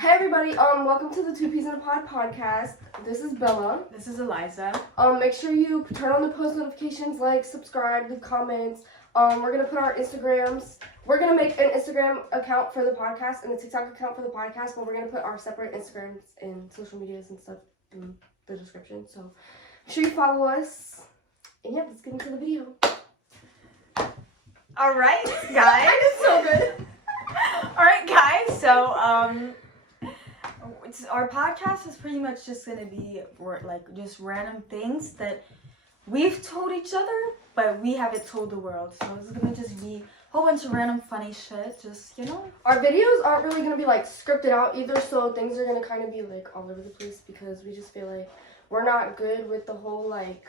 Hey everybody, welcome to the Two Peas in a Pod podcast. This is Bella. This is Eliza. Make sure you turn on the post notifications, like, subscribe, leave comments. We're gonna put our Instagrams. We're gonna make an Instagram account for the podcast and a TikTok account for the podcast, but we're gonna put our separate Instagrams and social medias and stuff in the description. So make sure you follow us. And yeah, let's get into the video. All right, guys. It's so good. All right, guys. So, our podcast is pretty much just gonna be like just random things that we've told each other, but we haven't told the world. So it's gonna just be a whole bunch of random funny shit. Just Our videos aren't really gonna be like scripted out either, so things are gonna kind of be like all over the place because we just feel like we're not good with the whole like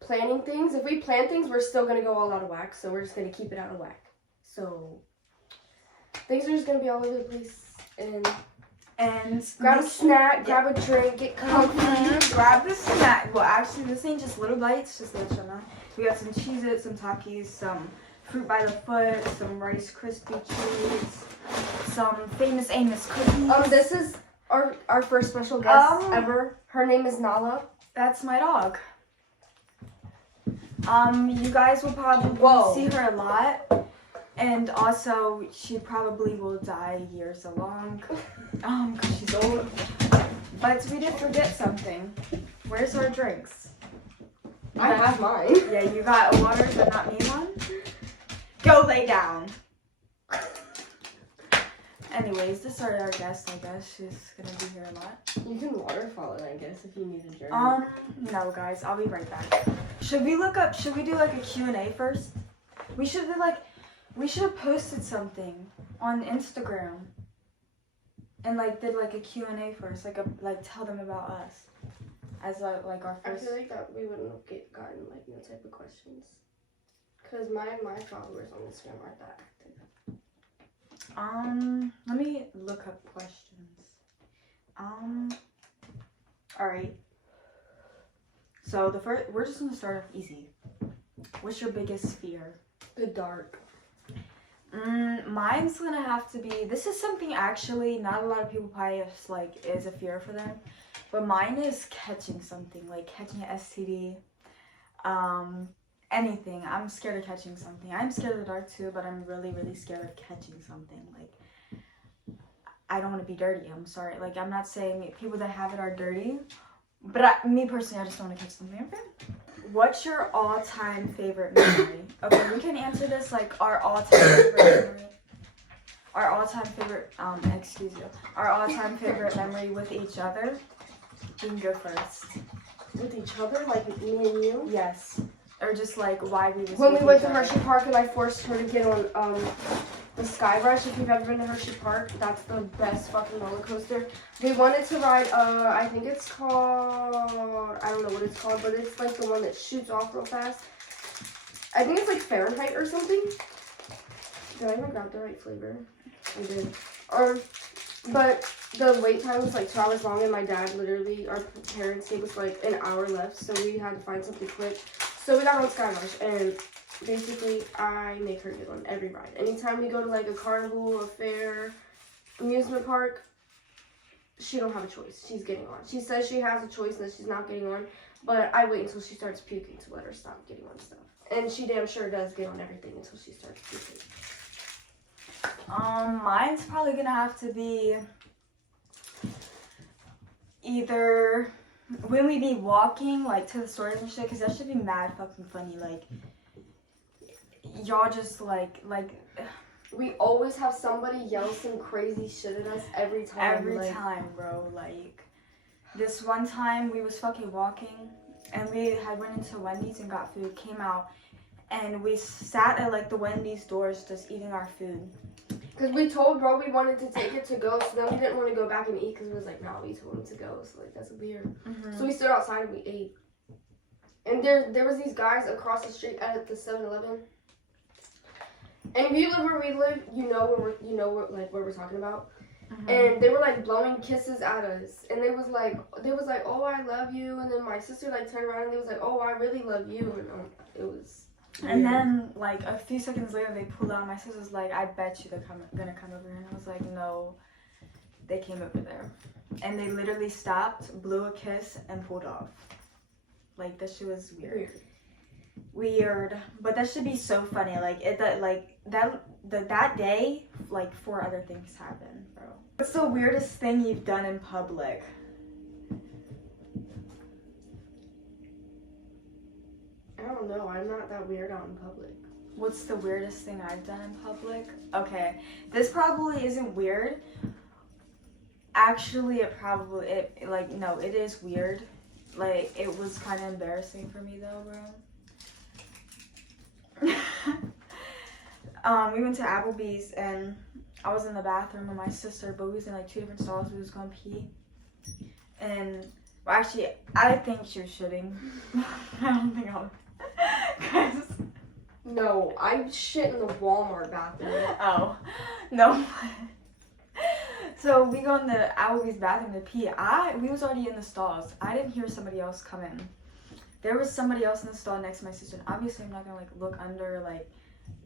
planning things. If we plan things, we're still gonna go all out of whack, so we're just gonna keep it out of whack. So things are just gonna be all over the place, and grab a snack, grab a drink, get comfy. Grab the snack. Well, actually, this ain't just little bites, just little chana. We got some Cheez-Its, some Takis, some Fruit by the Foot, some Rice Krispie treats, some Famous Amos cookies. This is our first special guest ever. Her name is Nala. That's my dog. You guys will probably see her a lot. And also, she probably will die years along, because she's old. But we did forget something. Where's our drinks? I have mine. Yeah, you got water, but not me one? Go lay down. Anyways, this is our guest, I guess. She's gonna be here a lot. You can waterfall it, I guess, if you need a drink. No, guys, I'll be right back. Should we do like a Q&A first? We should have posted something on Instagram and like did like a Q&A first, like tell them about us as like our first. I feel like that we wouldn't have gotten like no type of questions because my followers on Instagram aren't that active. Let me look up questions. All right. So we're just gonna start off easy. What's your biggest fear? The dark. Mine's gonna have to be, this is something actually not a lot of people probably is a fear for them, but mine is catching something, like catching an STD, anything. I'm scared of catching something. I'm scared of the dark too, but I'm really, really scared of catching something. Like, I don't want to be dirty. I'm sorry. Like, I'm not saying people that have it are dirty, but me personally, I just don't want to catch something. Okay? What's your all-time favorite memory? Okay, we can answer this like our all-time favorite memory. Our all-time favorite, our all-time favorite memory with each other. You can go first. With each other? Like me and you? Yes. Or just like why we was when we went to Hershey Park and I forced her to get on the Sky Rush. If you've ever been to Hershey Park, that's the best fucking roller coaster. We wanted to ride I think it's called, I don't know what it's called, but it's like the one that shoots off real fast. I think it's like Fahrenheit or something. Did I even grab the right flavor? I did. But the wait time was like 2 hours long, and my dad literally, our parents gave us like an hour left, so we had to find something quick. So we got on Sky Rush, and basically I make her get on every ride. Anytime we go to like a carnival, a fair, amusement park, she don't have a choice. She's getting on. She says she has a choice and that she's not getting on, but I wait until she starts puking to let her stop getting on stuff. And she damn sure does get on everything until she starts puking. Mine's probably gonna have to be either when we be walking like to the stores and shit, because that should be mad fucking funny. Like, y'all just like we always have somebody yell some crazy shit at us every time. Every time, bro. Like, this one time we was fucking walking and we had went into Wendy's and got food, came out, and we sat at like the Wendy's doors just eating our food. Because we told bro we wanted to take it to go, so then we didn't want to go back and eat because it was like, nah, we told him to go, so like that's weird. Mm-hmm. So we stood outside and we ate. And there was these guys across the street at the 7-Eleven. And if you live where we live, you know where we're talking about. Mm-hmm. And they were like blowing kisses at us, and they was like, oh, I love you, and then my sister like turned around and they was like, oh, I really love you, and it was. And then, like, a few seconds later, they pulled out. My sister's like, I bet you they're gonna come over here. And I was like, no. they came over there. And they literally stopped, blew a kiss, and pulled off. Like, that shit was weird. Weird. But that should be so funny. Like, that day, like, 4 other things happened, bro. What's the weirdest thing you've done in public? I don't know. I'm not that weird out in public. What's the weirdest thing I've done in public? Okay, this probably isn't weird. Actually, it is weird. Like, it was kind of embarrassing for me though, bro. We went to Applebee's and I was in the bathroom with my sister, but we was in like 2 different stalls. We was going to pee. And, well, actually, I think she was shitting. I don't think I was. Cause No, I shit in the Walmart bathroom. oh, no. So we go in the Applebee's bathroom to pee. We was already in the stalls. I didn't hear somebody else come in. There was somebody else in the stall next to my sister. And obviously, I'm not gonna like look under, like,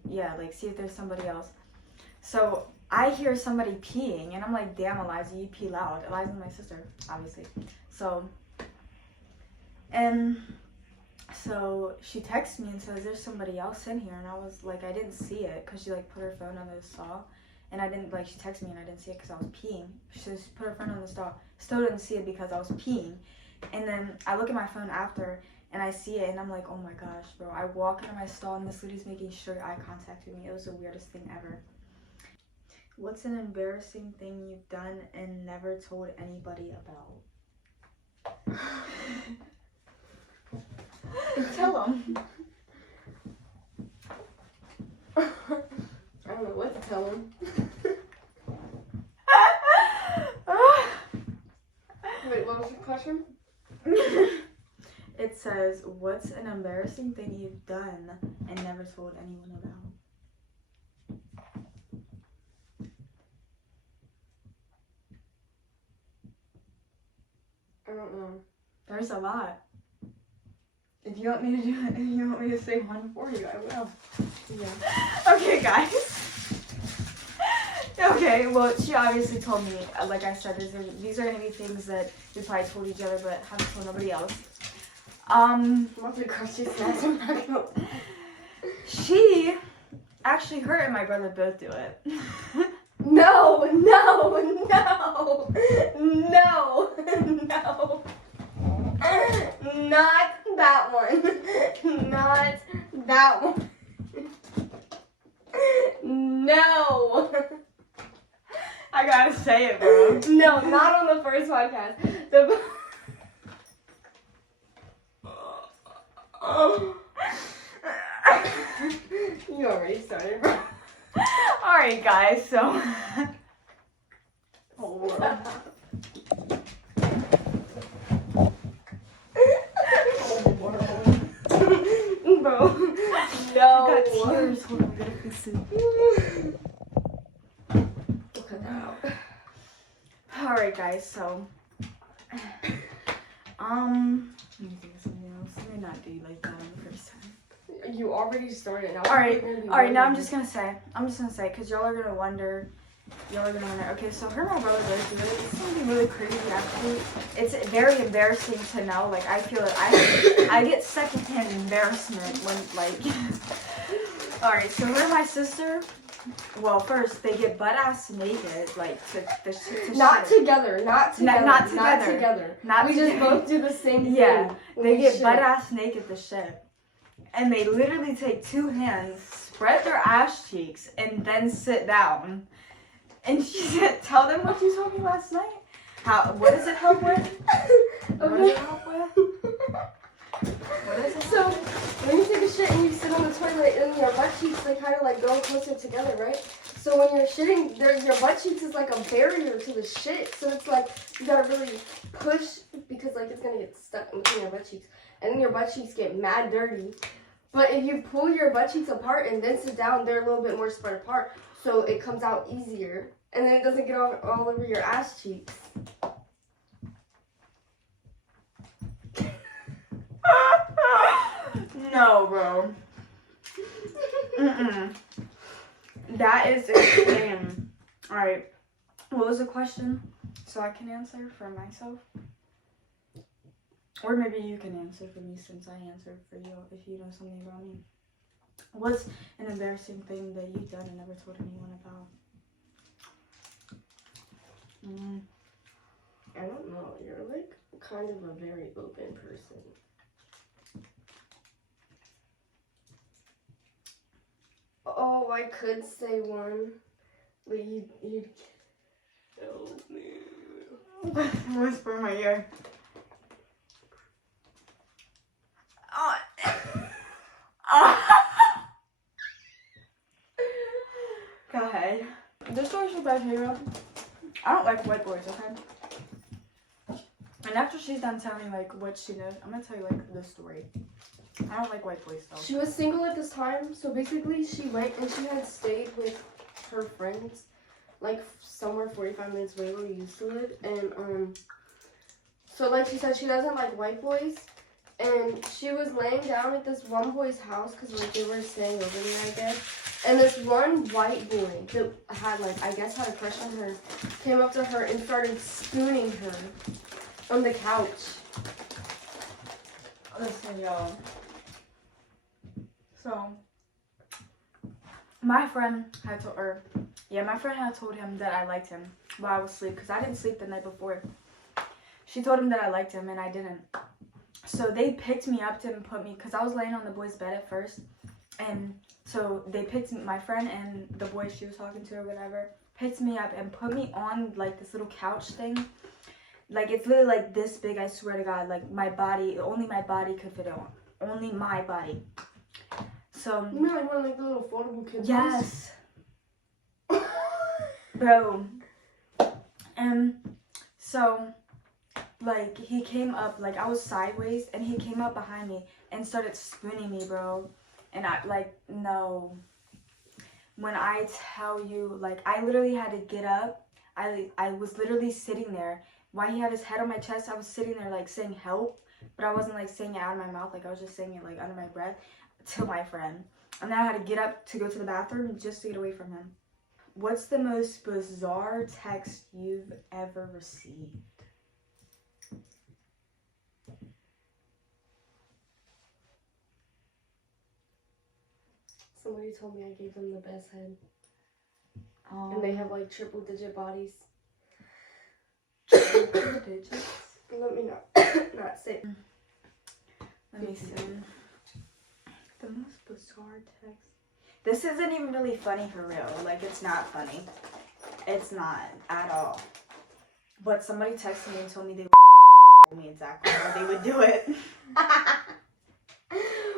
yeah, like see if there's somebody else. So I hear somebody peeing, and I'm like, damn, Eliza, you pee loud. Eliza's my sister, obviously. So she texts me and says, there's somebody else in here. And I was like, I didn't see it because she like put her phone under the stall. And I didn't, like, she texted me and I didn't see it because I was peeing. She put her phone on the stall. Still didn't see it because I was peeing. And then I look at my phone after and I see it and I'm like, oh my gosh, bro. I walk into my stall and this lady's making sure eye contact with me. It was the weirdest thing ever. What's an embarrassing thing you've done and never told anybody about? Tell them. I don't know what to tell him. Wait, what was your question? It says, what's an embarrassing thing you've done and never told anyone about? I don't know. There's a lot. If you want me to do it, if you want me to say one for you, I will. Yeah. Okay, guys. Okay, well, she obviously told me, like I said, these are going to be things that we probably told each other, but haven't told nobody else. What's the crusty snacks? I'm not gonna... She, actually, her and my brother both do it. No. Not that one. Not that one. No. I gotta say it, bro. No, not on the first podcast. You already started, bro. Alright, guys, so. Oh, world. Bro, no. I got tears. Hold on, I'm gonna fix it. We'll cut that out. Alright, guys, so. Let me think of something else. Let me not do like that on the first time. You already started. Alright, now I'm just gonna say, because y'all are gonna wonder. Okay, so her and my brother both do it. It's something really crazy, actually. It's very embarrassing to know. Like, I feel it. I get secondhand embarrassment when, like. Alright, so her and my sister. Well, first they get butt ass naked, like to not shit. together. We just both do the same thing. Yeah, they get butt ass naked to shit, and they literally take 2 hands, spread their ass cheeks, and then sit down. And she said, "Tell them what you told me last night. What does it help with? What does it help with? What is it?" So when you take a shit and you sit on the toilet and your butt cheeks, they kind of like go closer together, right? So when you're shitting, your butt cheeks is like a barrier to the shit. So it's like you gotta really push because like it's gonna get stuck in between your butt cheeks, and then your butt cheeks get mad dirty. But if you pull your butt cheeks apart and then sit down, they're a little bit more spread apart, so it comes out easier, and then it doesn't get all over your ass cheeks. No, bro. That is insane. Alright. What was the question? so I can answer for myself. Or maybe you can answer for me since I answered for you if you know something about me. What's an embarrassing thing that you've done and never told anyone about? I don't know. You're like kind of a very open person. Oh, I could say one, but you'd kill me. Whisper in my ear. Oh. Go ahead. This story's about Hero. I don't like white boys, okay? And after she's done telling me like what she knows, I'm gonna tell you like the story. I don't like white boys though. She was single at this time, so basically she went and she had stayed with her friends, like somewhere 45 minutes away where we used to live, and so like she said, she doesn't like white boys, and she was laying down at this one boy's house because like they were staying over there, I guess, and this one white boy that had like I guess had a crush on her came up to her and started spooning her on the couch. Listen, y'all. So, my friend had told him that I liked him while I was asleep because I didn't sleep the night before. She told him that I liked him and I didn't. So they picked me up and put me, because I was laying on the boy's bed at first, and so they picked my friend and the boy she was talking to or whatever, picked me up and put me on like this little couch thing. Like it's literally like this big, I swear to God, like my body, only my body could fit on. Only my body. So You mean like one of like the little foldable kids? yes. Bro. And so like he came up, like I was sideways and he came up behind me and started spooning me, bro. And I like, no. When I tell you, like I literally had to get up. I was literally sitting there. While he had his head on my chest, I was sitting there like saying help, but I wasn't like saying it out of my mouth, like I was just saying it like under my breath to my friend. And then I had to get up to go to the bathroom just to get away from him. What's the most bizarre text you've ever received? Somebody told me I gave them the best head. And they have like triple digit bodies. Triple digits? Let me not say. Let me see. The most bizarre text. This isn't even really funny for real. Like, it's not funny. It's not at all. But somebody texted me and told me they would told me exactly how they would do it.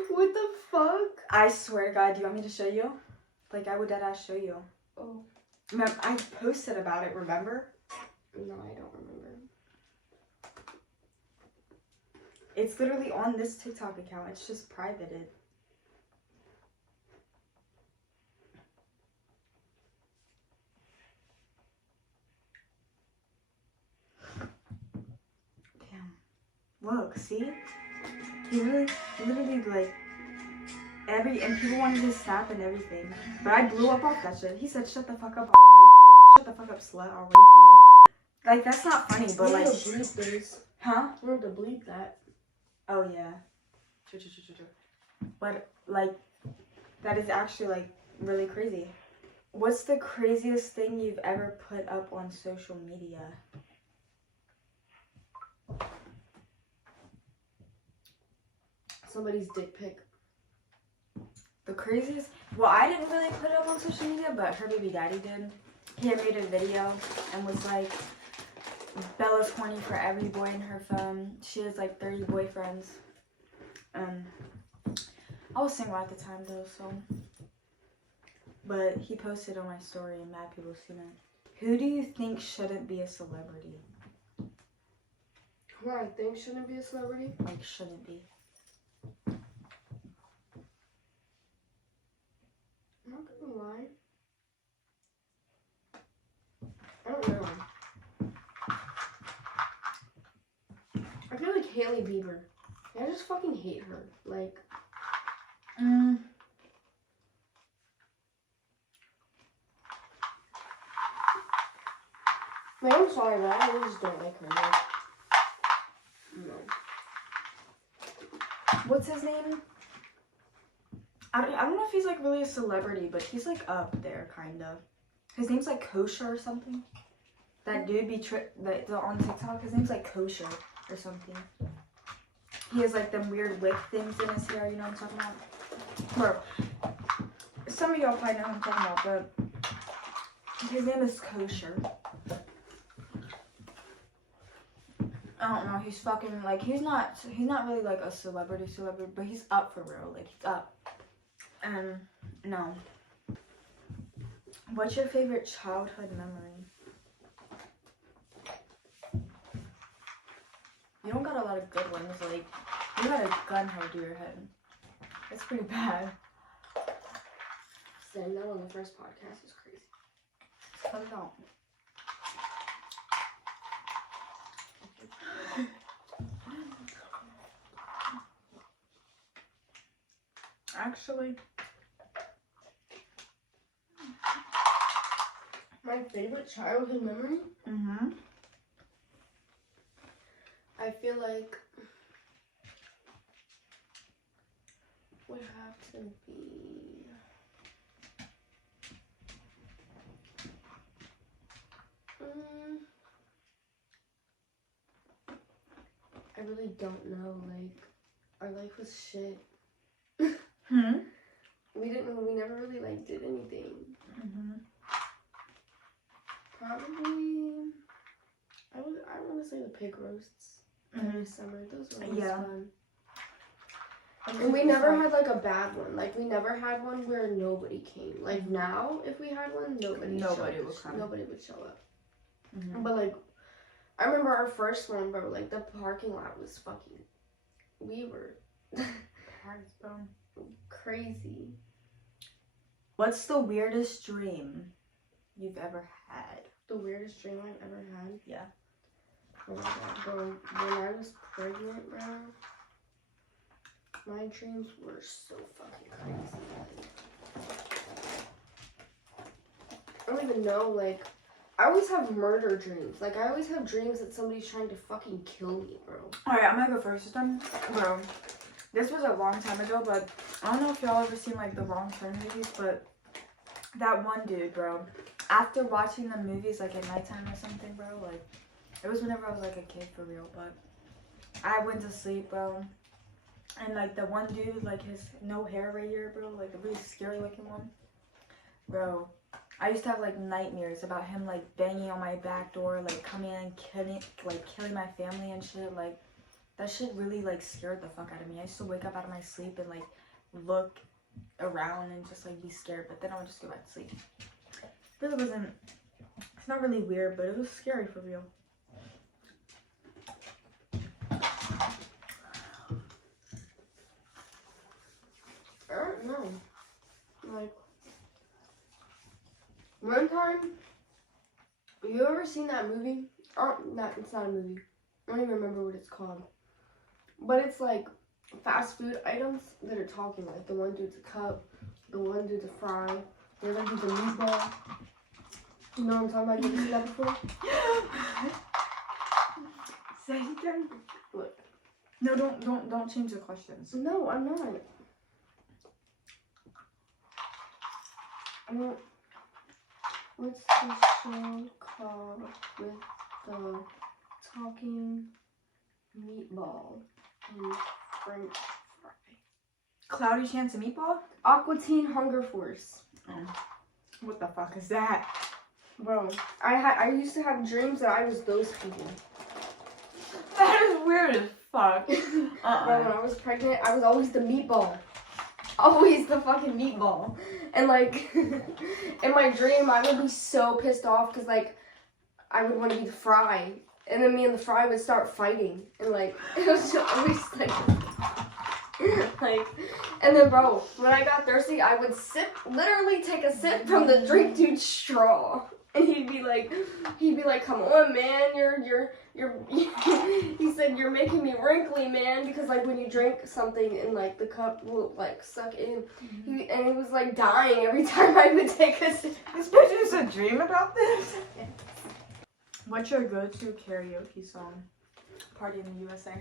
What the fuck? I swear to God, do you want me to show you? Like, I would deadass show you. Oh. Remember, I posted about it, remember? No, I don't remember. It's literally on this TikTok account. It's just privated. Damn. Look, see? He literally like, and people wanted his snap and everything. But I blew up off that shit. He said, shut the fuck up, I'll rape you. Shut the fuck up, slut, I'll rape you. Like, that's not funny, but like... bleep this. Huh? We're to bleep that. Oh, yeah. True. But, like, that is actually, like, really crazy. What's the craziest thing you've ever put up on social media? Somebody's dick pic. The craziest? Well, I didn't really put it up on social media, but her baby daddy did. He had made a video and was like, Bella's horny for every boy in her phone. She has like 30 boyfriends. I was single at the time though, so. But he posted on my story and mad people seen it. Who do you think shouldn't be a celebrity? Who I think shouldn't be a celebrity? Like, shouldn't be. I'm not gonna lie. I don't know. I feel like Hailey Bieber. I just fucking hate her. Like, wait, I'm sorry. Myra. I just don't like her. Like, no. What's his name? I don't know if he's like really a celebrity, but he's like up there, kind of. His name's like Kosher or something. That dude that on TikTok, his name's like Kosher or something. He has like them weird wick things in his hair, you know what I'm talking about? Bro, some of y'all probably know what I'm talking about, but his name is Kosher. I don't know, he's fucking like, he's not really like a celebrity, but he's up for real, like he's up. No. What's your favorite childhood memory? You don't got a lot of good ones, like, you had a gun held to your head. That's pretty bad. Saying that on the first podcast is crazy. Cut it out. Actually, my favorite childhood memory? I feel like would have to be I really don't know, like our life was shit. We never really like did anything. Probably I want to say the pig roasts every summer. Those were always fun. And we never had like a bad one. Like we never had one where nobody came. Like now, if we had one, nobody would come. Nobody would show up. But like, I remember our first one, bro. Like the parking lot was fucking. We were crazy. What's the weirdest dream you've ever had? The weirdest dream I've ever had? Yeah. Oh my god, bro. When I was pregnant, bro, my dreams were so fucking crazy. Like, I don't even know, like, I always have murder dreams. Like, I always have dreams that somebody's trying to fucking kill me, bro. Alright, I'm gonna go first this time. Bro, this was a long time ago, but I don't know if y'all ever seen, like, the Wrong Turn movies, but that one dude, bro, after watching the movies, like, at nighttime or something, bro, like, it was whenever I was, like, a kid, for real, but I went to sleep, bro, and, like, the one dude, like, his no hair right here, bro, like, a really scary looking one, bro, I used to have, like, nightmares about him, like, banging on my back door, like, coming in and killing my family and shit, like, that shit really, like, scared the fuck out of me. I used to wake up out of my sleep and, like, look around and just, like, be scared, but then I would just go back to sleep. It really wasn't, it's not really weird, but it was scary for real. I don't know. Like, one time, you ever seen that movie? Oh, it's not a movie. I don't even remember what it's called. But it's like fast food items that are talking. Like the one dude's a cup, the one dude's a fry, the other dude's a meatball. You know what I'm talking about? You ever seen that before? Say it again. What? No, don't change the questions. No, I'm not. What's the show called with the talking meatball and French fry? Cloudy Chance and Meatball? Aqua Teen Hunger Force. What the fuck is that? Bro, I used to have dreams that I was those people. That is weird as fuck. Bro, when I was pregnant, I was always the meatball. Always the fucking meatball. And like, in my dream, I would be so pissed off because like, I would want to be the fry. And then me and the fry would start fighting. And like, it was just always like, and then bro, when I got thirsty, I would literally take a sip from the drink dude's straw. And he'd be like, come on, man, you're, he said, you're making me wrinkly, man, because like when you drink something and like the cup will like suck in, and it was like dying every time I would take a sip. This bitch used to dream about this? What's your go-to karaoke song? Party in the USA.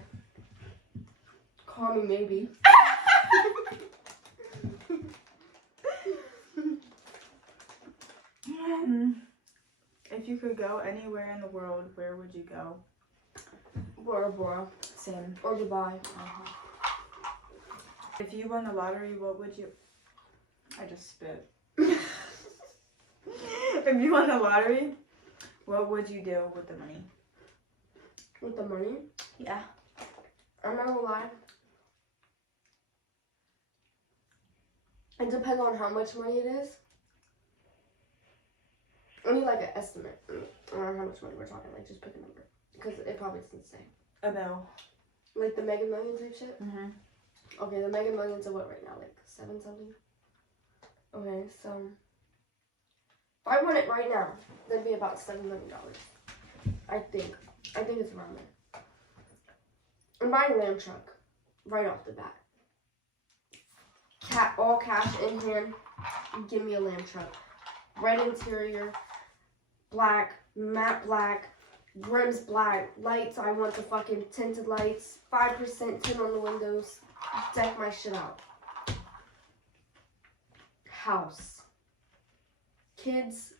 Call Me Maybe. If you could go anywhere in the world, where would you go? Bora Bora. Same. Or Dubai. If you won the lottery, what would you... I just spit. If you won the lottery, what would you do with the money? With the money? Yeah. I'm not gonna lie. It depends on how much money it is. I need like an estimate. I don't know how much money we're talking. Like, just pick a number. Because it probably doesn't say. A bill. Like the Mega Millions type shit? Mm-hmm. Okay, the Mega Millions are what right now? Like 7 something? Okay, so if I won it right now, that'd be about $7 million. I think it's around there. I'm buying a Ram truck right off the bat. All cash in hand. Give me a Ram truck. Red interior, black, matte black, rims black, lights. I want the fucking tinted lights. 5% tint on the windows. Deck my shit out. House. Kids,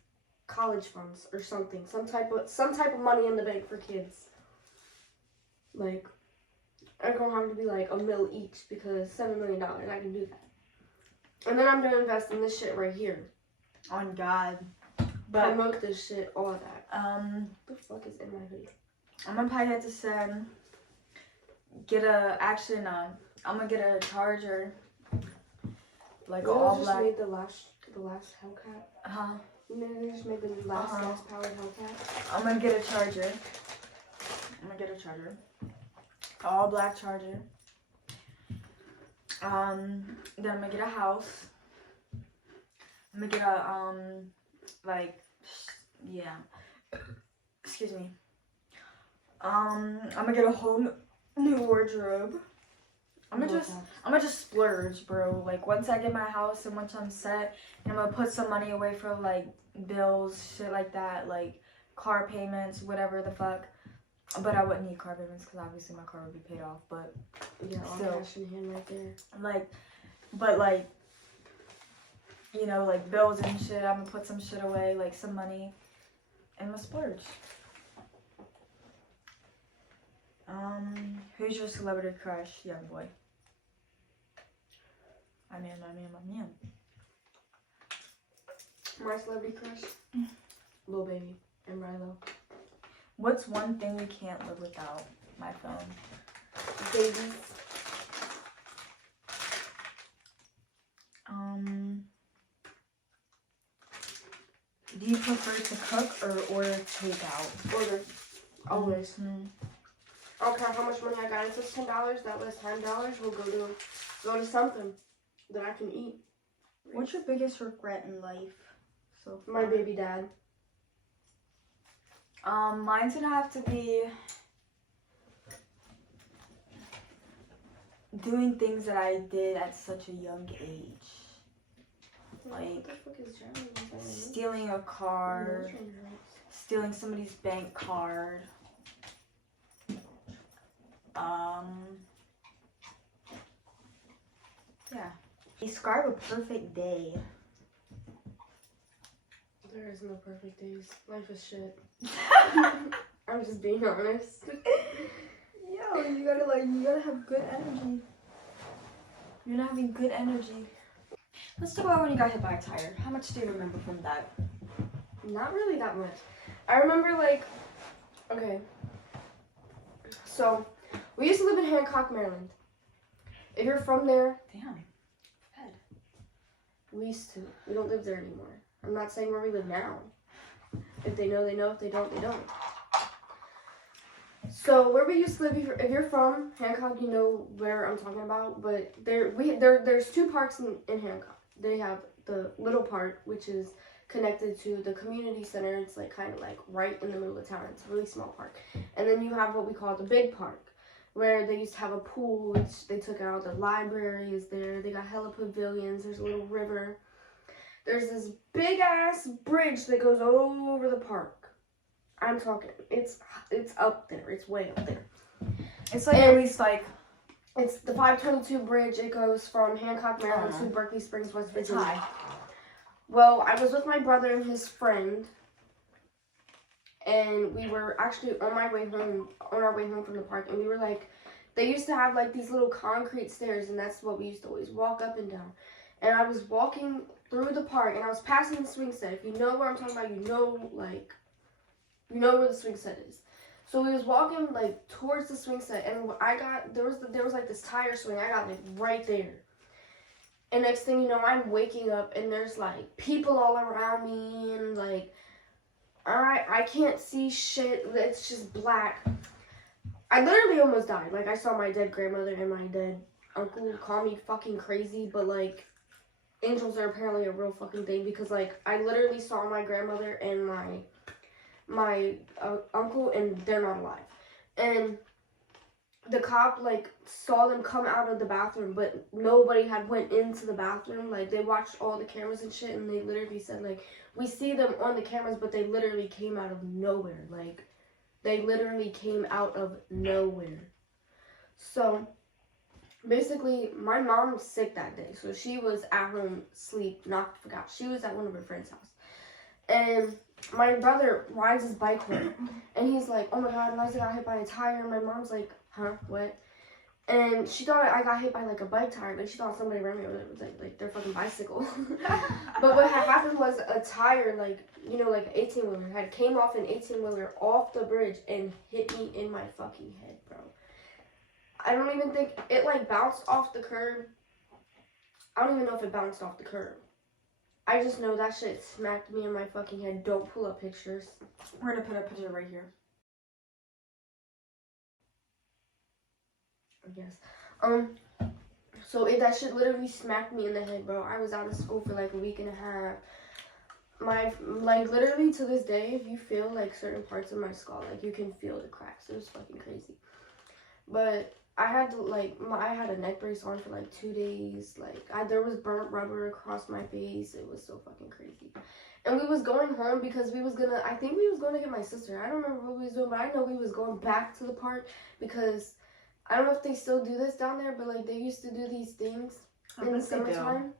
college funds or something. Some type of money in the bank for kids. Like, I don't have to be like $1 million each because $7 million. I can do that. And then I'm gonna invest in this shit right here. On God. But Promote this shit, all of that. what The fuck is in my hoodie? I'm gonna probably have to send. I'm gonna get a charger. Like all just black. made the last Hellcat. Huh? You know, they just made the last gas powered Hellcat. I'm gonna get a charger. All black charger. Then I'm gonna get a house. I'm gonna get a excuse me. I'm gonna get a whole new wardrobe. I'm gonna just splurge, bro. Like, once I get my house and once I'm set, and I'm gonna put some money away for like bills, shit like that, like car payments, whatever the fuck. But I wouldn't need car payments because obviously my car would be paid off. But Yeah, all still, cash in hand right there. like, you know, like bills and shit. I'm gonna put some shit away, like some money, and I'm gonna splurge. Who's your celebrity crush, young boy? I mean. My celebrity crush? Lil Baby and Rilo. What's one thing you can't live without? My phone. Babies. Do you prefer to cook or order takeout? Order. Always. Mm-hmm. I don't care how much money I got. If it's $10, that less $10 will go to something that I can eat. What's your biggest regret in life so far? My baby dad. Mine's gonna have to be doing things that I did at such a young age. Like stealing a car, stealing somebody's bank card. Yeah. Describe a perfect day. There is no perfect days. Life is shit. I'm just being honest. Yo, you gotta have good energy. You're not having good energy. Let's talk about when you got hit by a tire. How much do you remember from that? Not really that much. I remember okay. So, we used to live in Hancock, Maryland. If you're from there, Damn. Fed. we used to. We don't live there anymore. I'm not saying where we live now. If they know, they know. If they don't, they don't. So where we used to live, if you're from Hancock, you know where I'm talking about. But there's 2 parks in Hancock. They have the little park, which is connected to the community center. It's like kind of like right in the middle of town. It's a really small park. And then you have what we call the big park, where they used to have a pool, which they took out. The library is there. They got hella pavilions. There's a little river. There's this big ass bridge that goes over the park. I'm talking, it's up there. It's way up there. It's like at least like it's the 522 bridge. It goes from Hancock, Maryland Uh-huh. to Berkeley Springs, West it's Virginia. high. Well, I was with my brother and his friend, and we were actually on our way home from the park, and we were like, they used to have like these little concrete stairs, and that's what we used to always walk up and down. And I was walking through the park, and I was passing the swing set. If you know where I'm talking about, you know where the swing set is. So we was walking like towards the swing set, and there was like this tire swing. I got like right there. And next thing you know, I'm waking up, and there's like people all around me, and like I can't see shit. It's just black. I literally almost died. Like, I saw my dead grandmother and my dead uncle. Call me fucking crazy, but like, angels are apparently a real fucking thing, because like, I literally saw my grandmother and my uncle, and they're not alive. And the cop like saw them come out of the bathroom, but nobody had went into the bathroom. Like, they watched all the cameras and shit, and they literally said like, we see them on the cameras, but they literally came out of nowhere. Like, they literally came out of nowhere. So basically, my mom was sick that day, so she was at home forgot. She was at one of her friends' house, and my brother rides his bike home, and he's like, "Oh my God, Liza got hit by a tire." And my mom's like, "Huh? What?" And she thought I got hit by like a bike tire. Like, she thought somebody ran me over. It was like their fucking bicycle. But what had happened was a tire, like, you know, like an 18-wheeler had came off an 18-wheeler off the bridge and hit me in my fucking head, bro. I don't even think it like bounced off the curb. I don't even know if it bounced off the curb. I just know that shit smacked me in my fucking head. Don't pull up pictures. We're gonna put a picture right here. Yes. So that shit literally smacked me in the head, bro. I was out of school for like a week and a half. Like, literally to this day, if you feel like certain parts of my skull, like, you can feel the cracks. It was fucking crazy. But I had to I had a neck brace on for like 2 days. Like, there was burnt rubber across my face. It was so fucking crazy. And we was going home because I think we was going to get my sister. I don't remember what we was doing, but I know we was going back to the park because I don't know if they still do this down there, but like, they used to do these things in the summertime.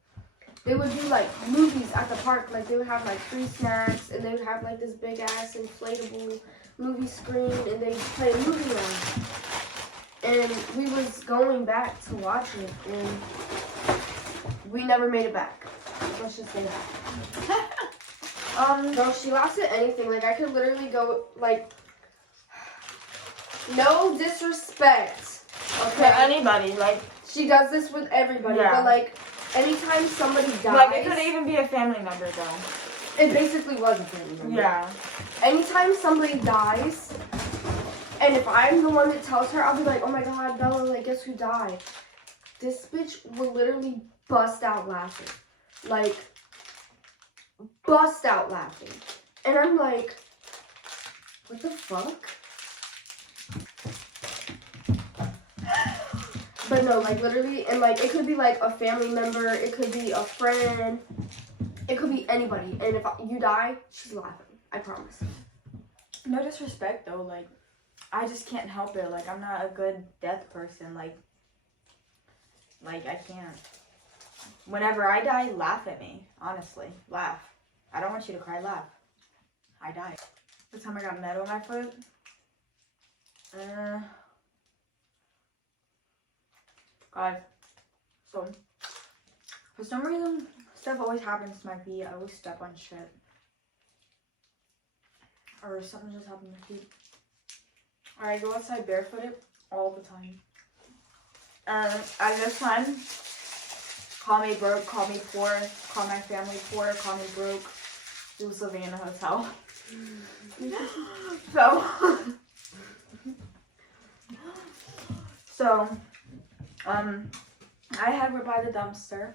They would do like movies at the park. Like, they would have like free snacks, and they would have like this big ass inflatable movie screen, and they'd play a movie on it. And we was going back to watch it, and we never made it back. Let's just say that. No, she laughs at anything. Like, I could literally go like, no disrespect, okay? To anybody, like, she does this with everybody, yeah. but like, anytime somebody dies, like, it could even be a family member though. It basically was a family member. Yeah. Anytime somebody dies, and if I'm the one that tells her, I'll be like, "Oh my God, Bella, like, guess who died?" This bitch will literally bust out laughing. Like, bust out laughing. And I'm like, what the fuck? But no, like, literally, and like, it could be like a family member, it could be a friend, it could be anybody. And if you die, she's laughing. I promise. No disrespect though, like, I just can't help it. Like, I'm not a good death person. Like I can't. Whenever I die, laugh at me. Honestly, laugh. I don't want you to cry. Laugh. I died. The time I got metal on my foot. God. So, for some reason, stuff always happens to my feet. I always step on shit. Or something just happened to my feet. I go outside barefooted all the time. At this time, call me broke, call me poor, call my family poor, call me broke. He was living in a hotel. So, I had her by the dumpster,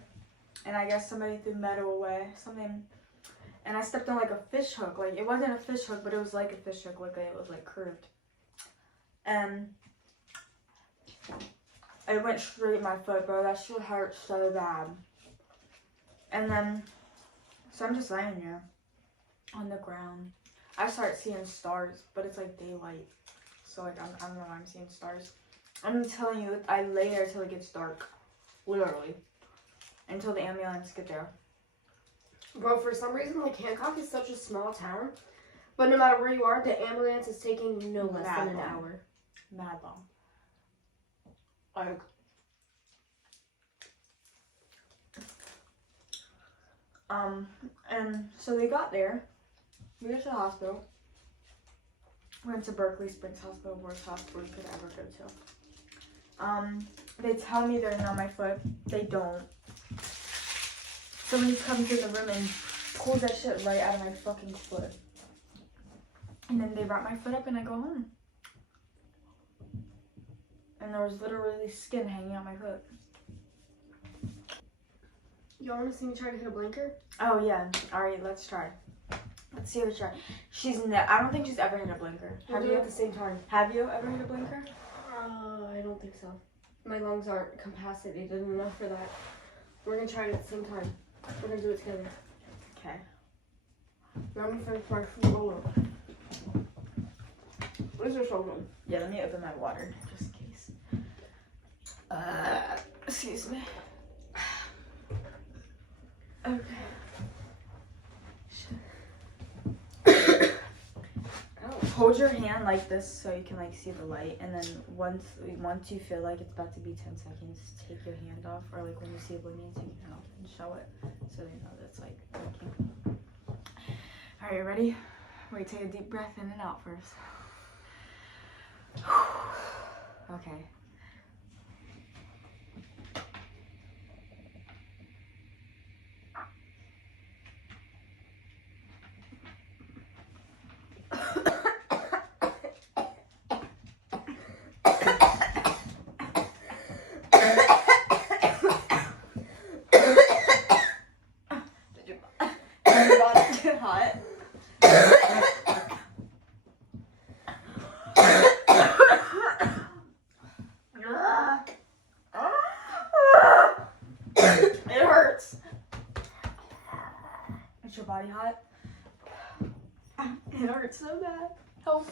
and I guess somebody threw metal away, something, and I stepped on like a fish hook. Like, it wasn't a fish hook, but it was like a fish hook, like it was like curved. And it went straight in my foot, bro. That shit hurt so bad. And then, so I'm just laying here on the ground. I start seeing stars, but it's like daylight. So like I don't know why I'm seeing stars. I'm telling you, I lay there till it gets dark. Literally. Until the ambulance get there. Bro, for some reason, like, Hancock is such a small town. But no matter where you are, the ambulance is taking no less than an hour. Mad long. Like, and so they got there. We went to the hospital. Went to Berkeley Springs Hospital, worst hospital you could ever go to. They tell me they're on my foot. They don't. Somebody comes in the room and pulls that shit right out of my fucking foot. And then they wrap my foot up and I go home. And there was literally skin hanging out my foot. You want to see me try to hit a blinker? Oh yeah. Alright, let's try. Let's see her try. I don't think she's ever hit a blinker. We'll do it at the same time. Have you ever hit a blinker? I don't think so. My lungs aren't capacitated enough for that. We're gonna try it at the same time. We're gonna do it together. Okay. Let me finish my food. Hold on. Where's your phone? Yeah, let me open my water just in case. Excuse me. Okay. Hold your hand like this so you can like see the light, and then once you feel like it's about to be 10 seconds, take your hand off, or like when you see it blinking, take your hand off and show it so they know that's like blinking. Alright, you ready? Wait, take a deep breath in and out first. Okay. Hot. It hurts. Is your body hot? It hurts so bad. Help.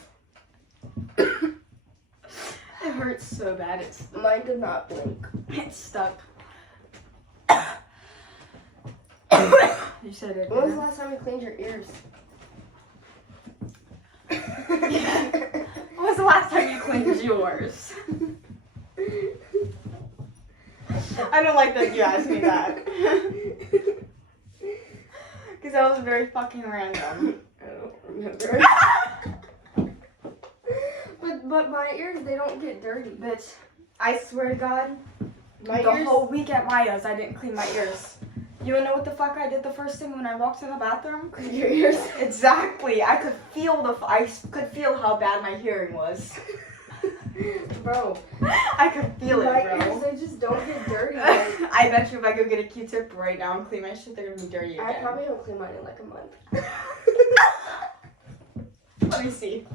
It hurts so bad. Mine did not blink. It's stuck. You said it. When was the last time you cleaned your ears? When was the last time you cleaned yours? I don't like that you asked me that. Because that was very fucking random. I don't remember. But my ears, they don't get dirty. Bitch, I swear to God, My the ears, whole week at Maya's, I didn't clean my ears. You wanna know what the fuck I did the first thing when I walked in the bathroom? clean your ears. Exactly. I could feel how bad my hearing was. Bro, I could feel it, my bro. ears, they just don't get dirty. Like, I bet you if I go get a Q-tip right now and clean my shit, they're gonna be dirty again. I probably don't clean mine in like a month. Let me see.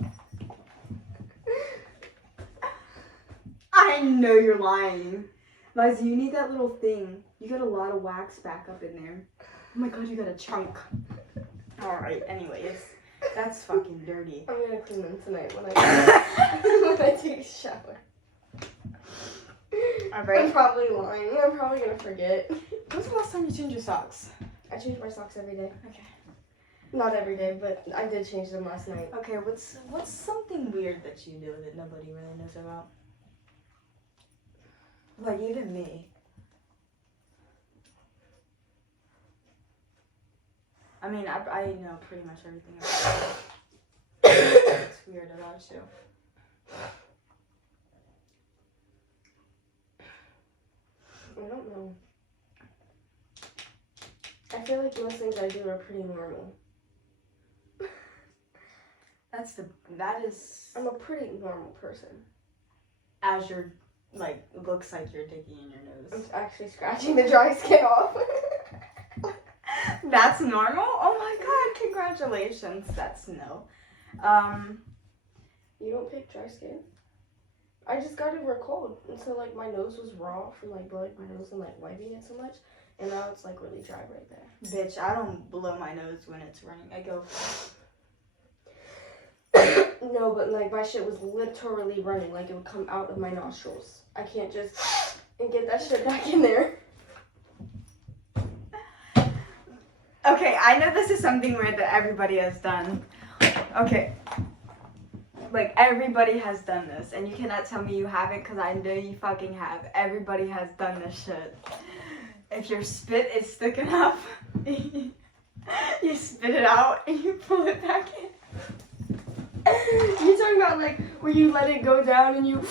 I know you're lying. Liza, you need that little thing. You got a lot of wax back up in there. Oh my god, you got a chunk. Alright, anyways. That's fucking dirty. I'm gonna clean them tonight when I take a shower. Alright. I'm probably lying. I'm probably gonna forget. When's the last time you changed your socks? I change my socks every day. Okay. Not every day, but I did change them last night. Okay, what's something weird that you do that nobody really knows about? Like, even me. I mean, I know pretty much everything about you. It's weird about you. I don't know. I feel like most things I do are pretty normal. That is I'm a pretty normal person. as your, like, looks like you're digging in your I'm nose. actually scratching the dry skin off. That's normal? Oh my god, congratulations. That's no. You don't pick dry skin? I just got over a cold, and so like my nose was raw from like blowing my nose and like wiping it so much, and now it's like really dry right there. Bitch, I don't blow my nose when it's running. I go. No, but like my shit was literally running. Like it would come out of my nostrils. I can't just and get that shit back in there. Okay, I know this is something weird that everybody has done. Okay. Like, everybody has done this, and you cannot tell me you haven't, because I know you fucking have. Everybody has done this shit. If your spit is sticking up, you spit it out, and you pull it back in. You talking about like where you let it go down and you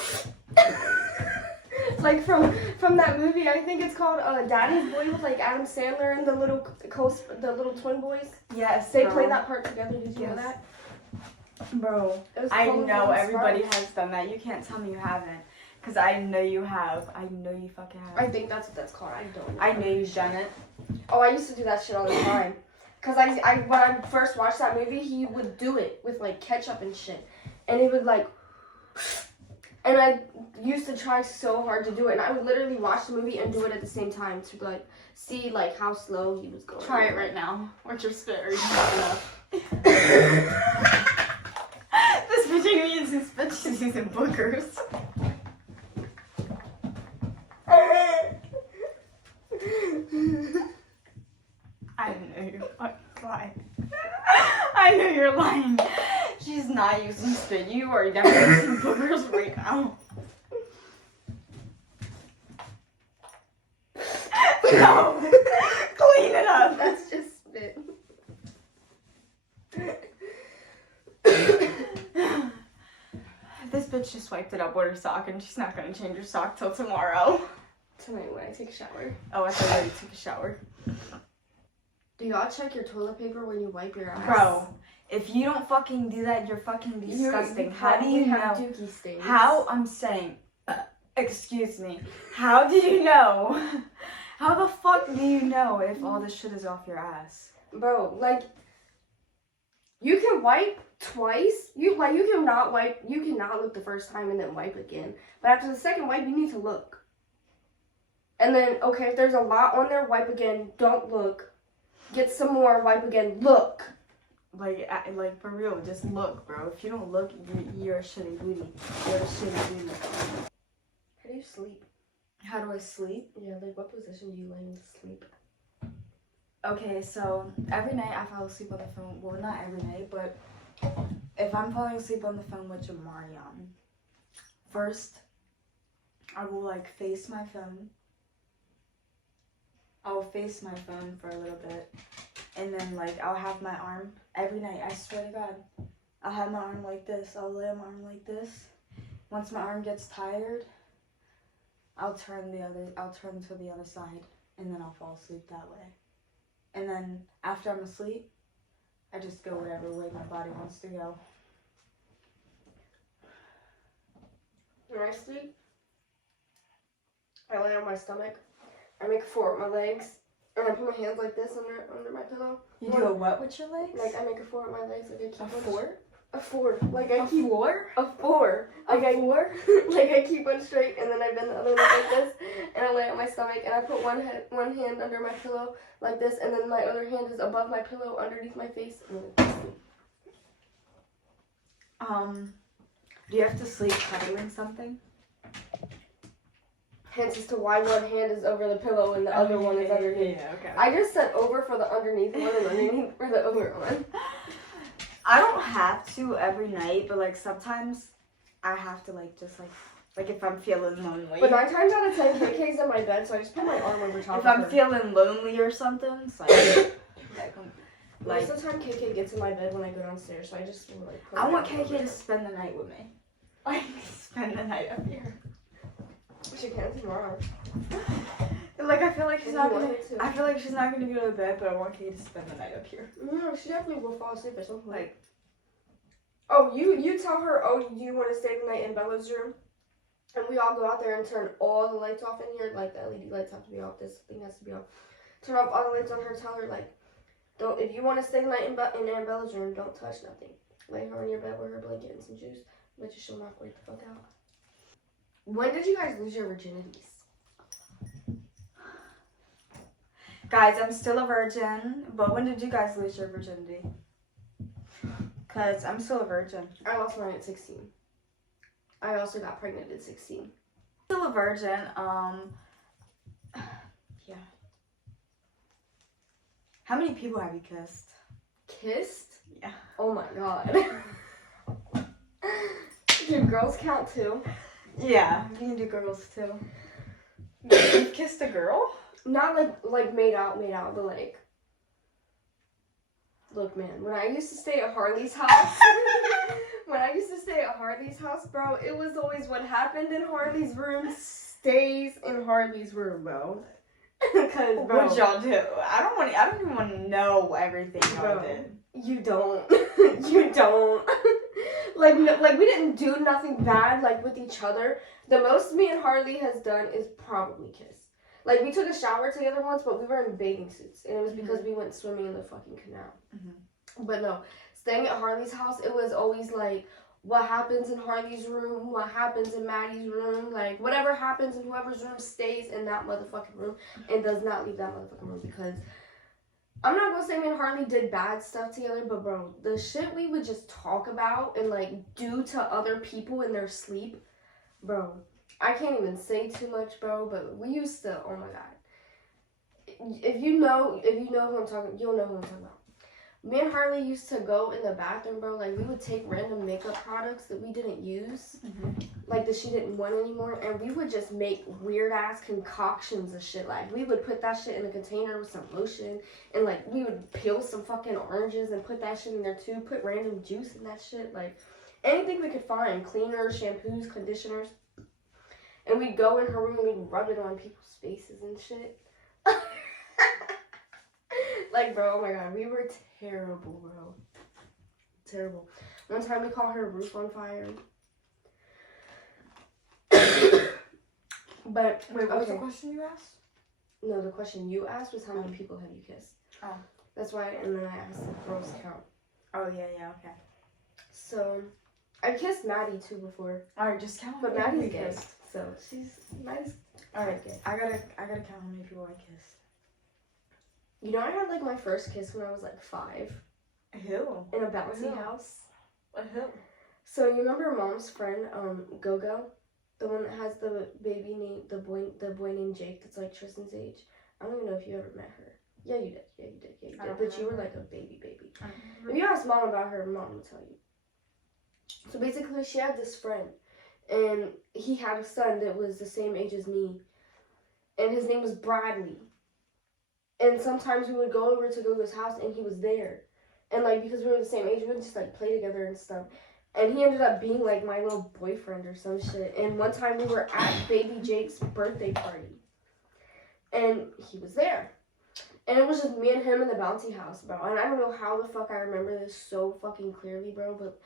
like from that movie? I think it's called Daddy's Boy with like Adam Sandler and the little twin boys. Yes, They bro. play that part together. Did you know that? Bro, It was I called know Little everybody Sparks. has done that. You can't tell me you haven't. Because I know you have. I know you fucking have. I think that's what that's called. I don't know. I know you've done it. Oh, I used to do that shit all the time. Cause I when I first watched that movie, he would do it with like ketchup and shit, and it would like, and I used to try so hard to do it, and I would literally watch the movie and do it at the same time to like see like how slow he was going. Try it right now. What's your spit? Are you enough? This bitch ain't even using spit. She's using boogers. I know you're fucking lying. I know you're lying. She's not using spit. You are definitely using boogers right now. No. Clean it up. That's just spit. This bitch just wiped it up with her sock and she's not gonna change her sock till tomorrow. Tonight when I take a shower. Oh, I thought you already took a shower. Do y'all check your toilet paper when you wipe your ass? Bro, if you don't fucking do that, you're fucking disgusting. How do you have know? dookie stains. How? I'm saying, excuse me. How do you know? How the fuck do you know if all this shit is off your ass? Bro, like, you can wipe twice. You cannot wipe. You cannot look the first time and then wipe again. But after the second wipe, you need to look. And then, okay, if there's a lot on there, wipe again. Don't look. Get some more. Wipe again. Look. Like for real, just look, bro. If you don't look, you're a shitty booty. You're a shitty booty. How do you sleep? How do I sleep? Yeah, like what position do you lay in to sleep? Okay, so every night I fall asleep on the phone. Well, not every night, but if I'm falling asleep on the phone with Jamari on, first I will like face my phone. I'll face my phone for a little bit, and then like I'll have my arm every night. I swear to God, I'll have my arm like this. I'll lay my arm like this. Once my arm gets tired, I'll turn to the other side, and then I'll fall asleep that way. And then after I'm asleep, I just go whatever way my body wants to go. When I sleep, I lay on my stomach. I make a four with my legs, and I put my hands like this under my pillow. You do a what with your legs? Like I make a four with my legs. Like I keep A one- four? A four. Like I A keep four? a four. Like A four? like I keep one straight, and then I bend the other leg like this, and I lay on my stomach, and I put one hand under my pillow like this, and then my other hand is above my pillow underneath my face. And then I sleep. Do you have to sleep cuddling something? Hence as to why one hand is over the pillow and the other one is underneath. Yeah, okay. I just said over for the underneath one and underneath for the over one. I don't have to every night, but like sometimes I have to like just like if I'm feeling lonely. But 9 times out of 10, KK's in my bed, so I just put my arm over top If of I'm her. feeling lonely or something, it's like Most of the time, KK gets in my bed when I go downstairs, so I just like. Put I my want arm over KK to her. spend the night with me. Like spend the night up here. She can tomorrow. Like I feel like she's If not you gonna. want her to. I feel like she's not gonna go to bed, but I want KK to spend the night up here. No, she definitely will fall asleep at some point. Like, Oh, you tell her, oh, you want to stay the night in Bella's room? And we all go out there and turn all the lights off in here. Like, the LED lights have to be off. This thing has to be off. Turn off all the lights on her. Tell her, like, don't, if you want to stay the night in Aunt Bella's room, don't touch nothing. Lay her on your bed with her blanket and some juice. Bet you she'll knock right the fuck out. When did you guys lose your virginities? guys, I'm still a virgin. But when did you guys lose your virginity? Cause I'm still a virgin. I lost mine at 16. I also got pregnant at 16. Still a virgin. Yeah. How many people have you kissed? Kissed? Yeah. Oh my god. Do girls count too? Yeah, you can do girls too. You kissed a girl? Not like made out, but like. Look, man, when I used to stay at Harley's house, bro, it was always what happened in Harley's room stays in Harley's room, bro. Cause, bro, What y'all do? I don't even want to know everything y'all Bro. did. you don't, you don't. Like we didn't do nothing bad like with each other. The most me and Harley has done is probably kiss. Like we took a shower together once, but we were in bathing suits, and it was because we went swimming in the fucking canal. But no, staying at Harley's house, it was always like what happens in Harley's room, what happens in Maddie's room, like whatever happens in whoever's room stays in that motherfucking room and does not leave that motherfucking room. Because I'm not gonna say me and Harley did bad stuff together, but bro, the shit we would just talk about and like do to other people in their sleep, bro, I can't even say too much, bro, but we used to, oh my god. If you know who I'm talking, you'll know who I'm talking about. Me and Harley used to go in the bathroom, bro. Like, we would take random makeup products that we didn't use, like that she didn't want anymore, and we would just make weird-ass concoctions of shit. Like, we would put that shit in a container with some lotion, and, like, we would peel some fucking oranges and put that shit in there, too. Put random juice in that shit. Like, anything we could find. Cleaners, shampoos, conditioners. And we'd go in her room and we'd rub it on people's faces and shit. Like, bro, oh my god, we were terrible, bro. Terrible. One time we caught her roof on fire. But, wait, what was the question you asked? No, the question you asked was how many people have you kissed? Oh. That's why, and then I asked if girls count. Oh, yeah, okay. So, I kissed Maddie too before. Alright, just count how But many Maddie's people gay. you kissed. So, Maddie's Alright, gay. I gotta count how many people I kissed. You know, I had like my first kiss when I was like 5 Who? in a bouncy Who? house. Who? So you remember Mom's friend, Gogo, the one that has the baby named the boy named Jake that's like Tristan's age. I don't even know if you ever met her. Yeah, you did. Yeah, you did. But you were like a baby. If you ask Mom about her, Mom will tell you. So basically, she had this friend, and he had a son that was the same age as me, and his name was Bradley. And sometimes we would go over to Gogo's house and he was there. And like, because we were the same age, we would just like play together and stuff. And he ended up being like my little boyfriend or some shit. And one time we were at baby Jake's birthday party. And he was there. And it was just me and him in the bouncy house, bro. And I don't know how the fuck I remember this so fucking clearly, bro. But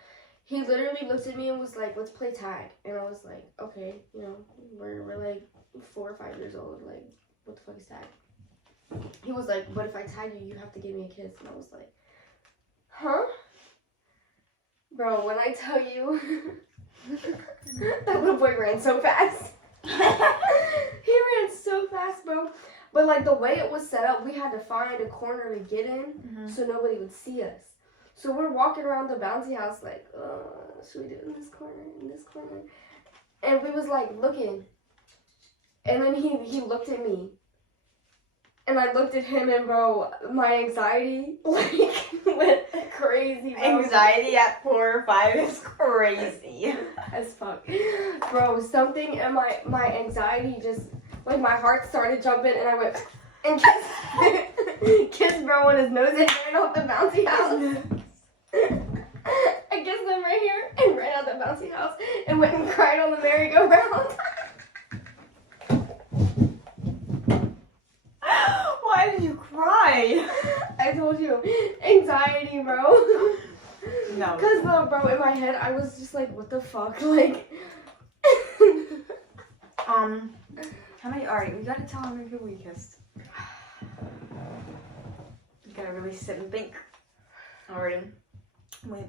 he literally looked at me and was like, let's play tag. And I was like, okay, you know, we're like 4 or 5 years old. Like, what the fuck is tag? He was like, but if I tag you, you have to give me a kiss. And I was like, huh? Bro, when I tell you, that little boy ran so fast. He ran so fast, bro. But like the way it was set up, we had to find a corner to get in so nobody would see us. So we're walking around the bouncy house like, should we do it in this corner? And we was like looking. And then he looked at me. And I looked at him and bro, my anxiety like went crazy, bro. Anxiety at 4 or 5 is crazy. As fuck. Bro, something in my anxiety just, like my heart started jumping and I went and kissed bro on his nose and ran off the bouncy house. I kissed him right here and ran out the bouncy house and went and cried on the merry-go-round. Why did you cry? I told you, anxiety, bro. No. Cause bro, in my head, I was just like, what the fuck, like. How many? All right, we gotta tell how many people we kissed. You gotta really sit and think. Alright. Wait.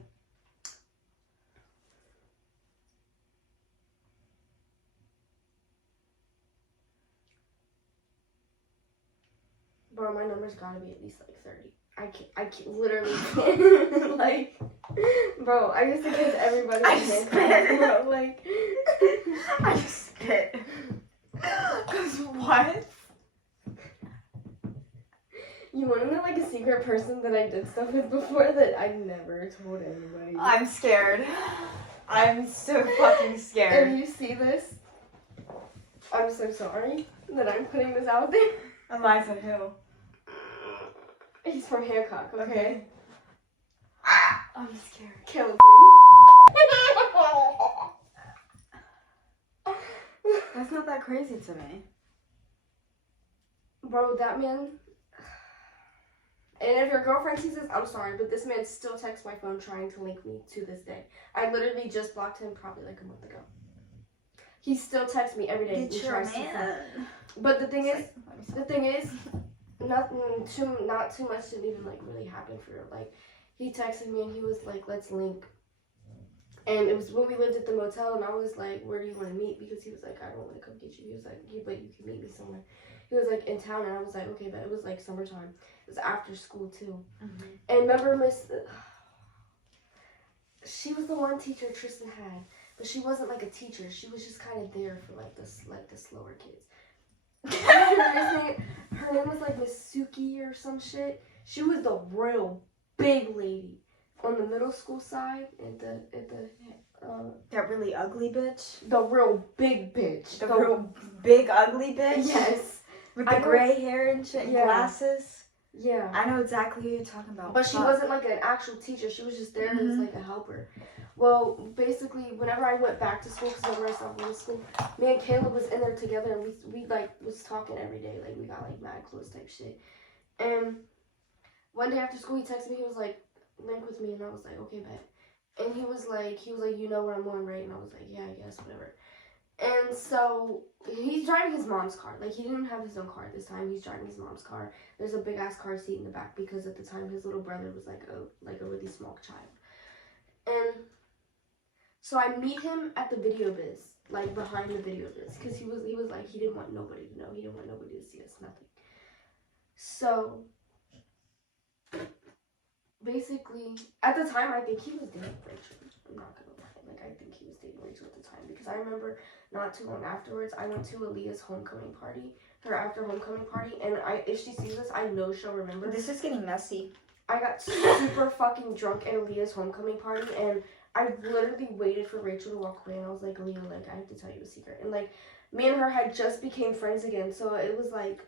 Bro, my number's gotta be at least like 30. I can't literally can't. Like, bro, I used to kiss everybody I in spit. handcuffs, bro. Like, I just spit. Cause what? you want to know like a secret person that I did stuff with before that I never told anybody? I'm scared. I'm so fucking scared. If you see this, I'm so sorry that I'm putting this out there. Eliza, who? He's from Hancock, okay? I'm scared. Caleb That's not that crazy to me. Bro, that man. And if your girlfriend sees this, I'm sorry, but this man still texts my phone trying to link me to this day. I literally just blocked him probably like a month ago. He still texts me every day. It's and your tries to man. But the thing is, not too much didn't even like really happen for real. Like, he texted me and he was like, let's link. And it was when we lived at the motel, and I was like, where do you want to meet? Because he was like, I don't want to come get you. He was like, but you can meet me somewhere. He was like, in town, and I was like, okay, but it was like summertime. It was after school too. Mm-hmm. And remember she was the one teacher Tristan had, but she wasn't like a teacher. She was just kind of there for like the slower kids. Her name was like Miss Suki or some shit. She was the real big lady on the middle school side at the that really ugly bitch. The real big bitch. The real big ugly bitch. Yes. With the gray hair and shit, and glasses. Yeah. I know exactly who you're talking about. But she wasn't like an actual teacher. She was just there as like a helper. Well, basically, whenever I went back to school, because I stopped going to school, me and Caleb was in there together, and we like was talking every day. Like, we got like mad close type shit. And one day after school, he texted me. He was like, link with me, and I was like, okay, bet. And he was like, you know where I'm going, right? And I was like, yeah, I guess, whatever. And so he's driving his mom's car. Like, he didn't have his own car at this time. He's driving his mom's car. There's a big ass car seat in the back because at the time his little brother was like a really small child. And so I meet him at the video biz, like behind the video biz, because he was like, he didn't want nobody to know. He didn't want nobody to see us, nothing. So basically, at the time, I think he was dating Rachel. I'm not gonna lie. Like, I think he was dating Rachel at the time because I remember not too long afterwards, I went to Aaliyah's homecoming party, her after homecoming party, and if she sees this, I know she'll remember. This is getting messy. I got super fucking drunk at Aaliyah's homecoming party, and I literally waited for Rachel to walk away, and I was like, Aaliyah, like, I have to tell you a secret. And like, me and her had just became friends again, so it was like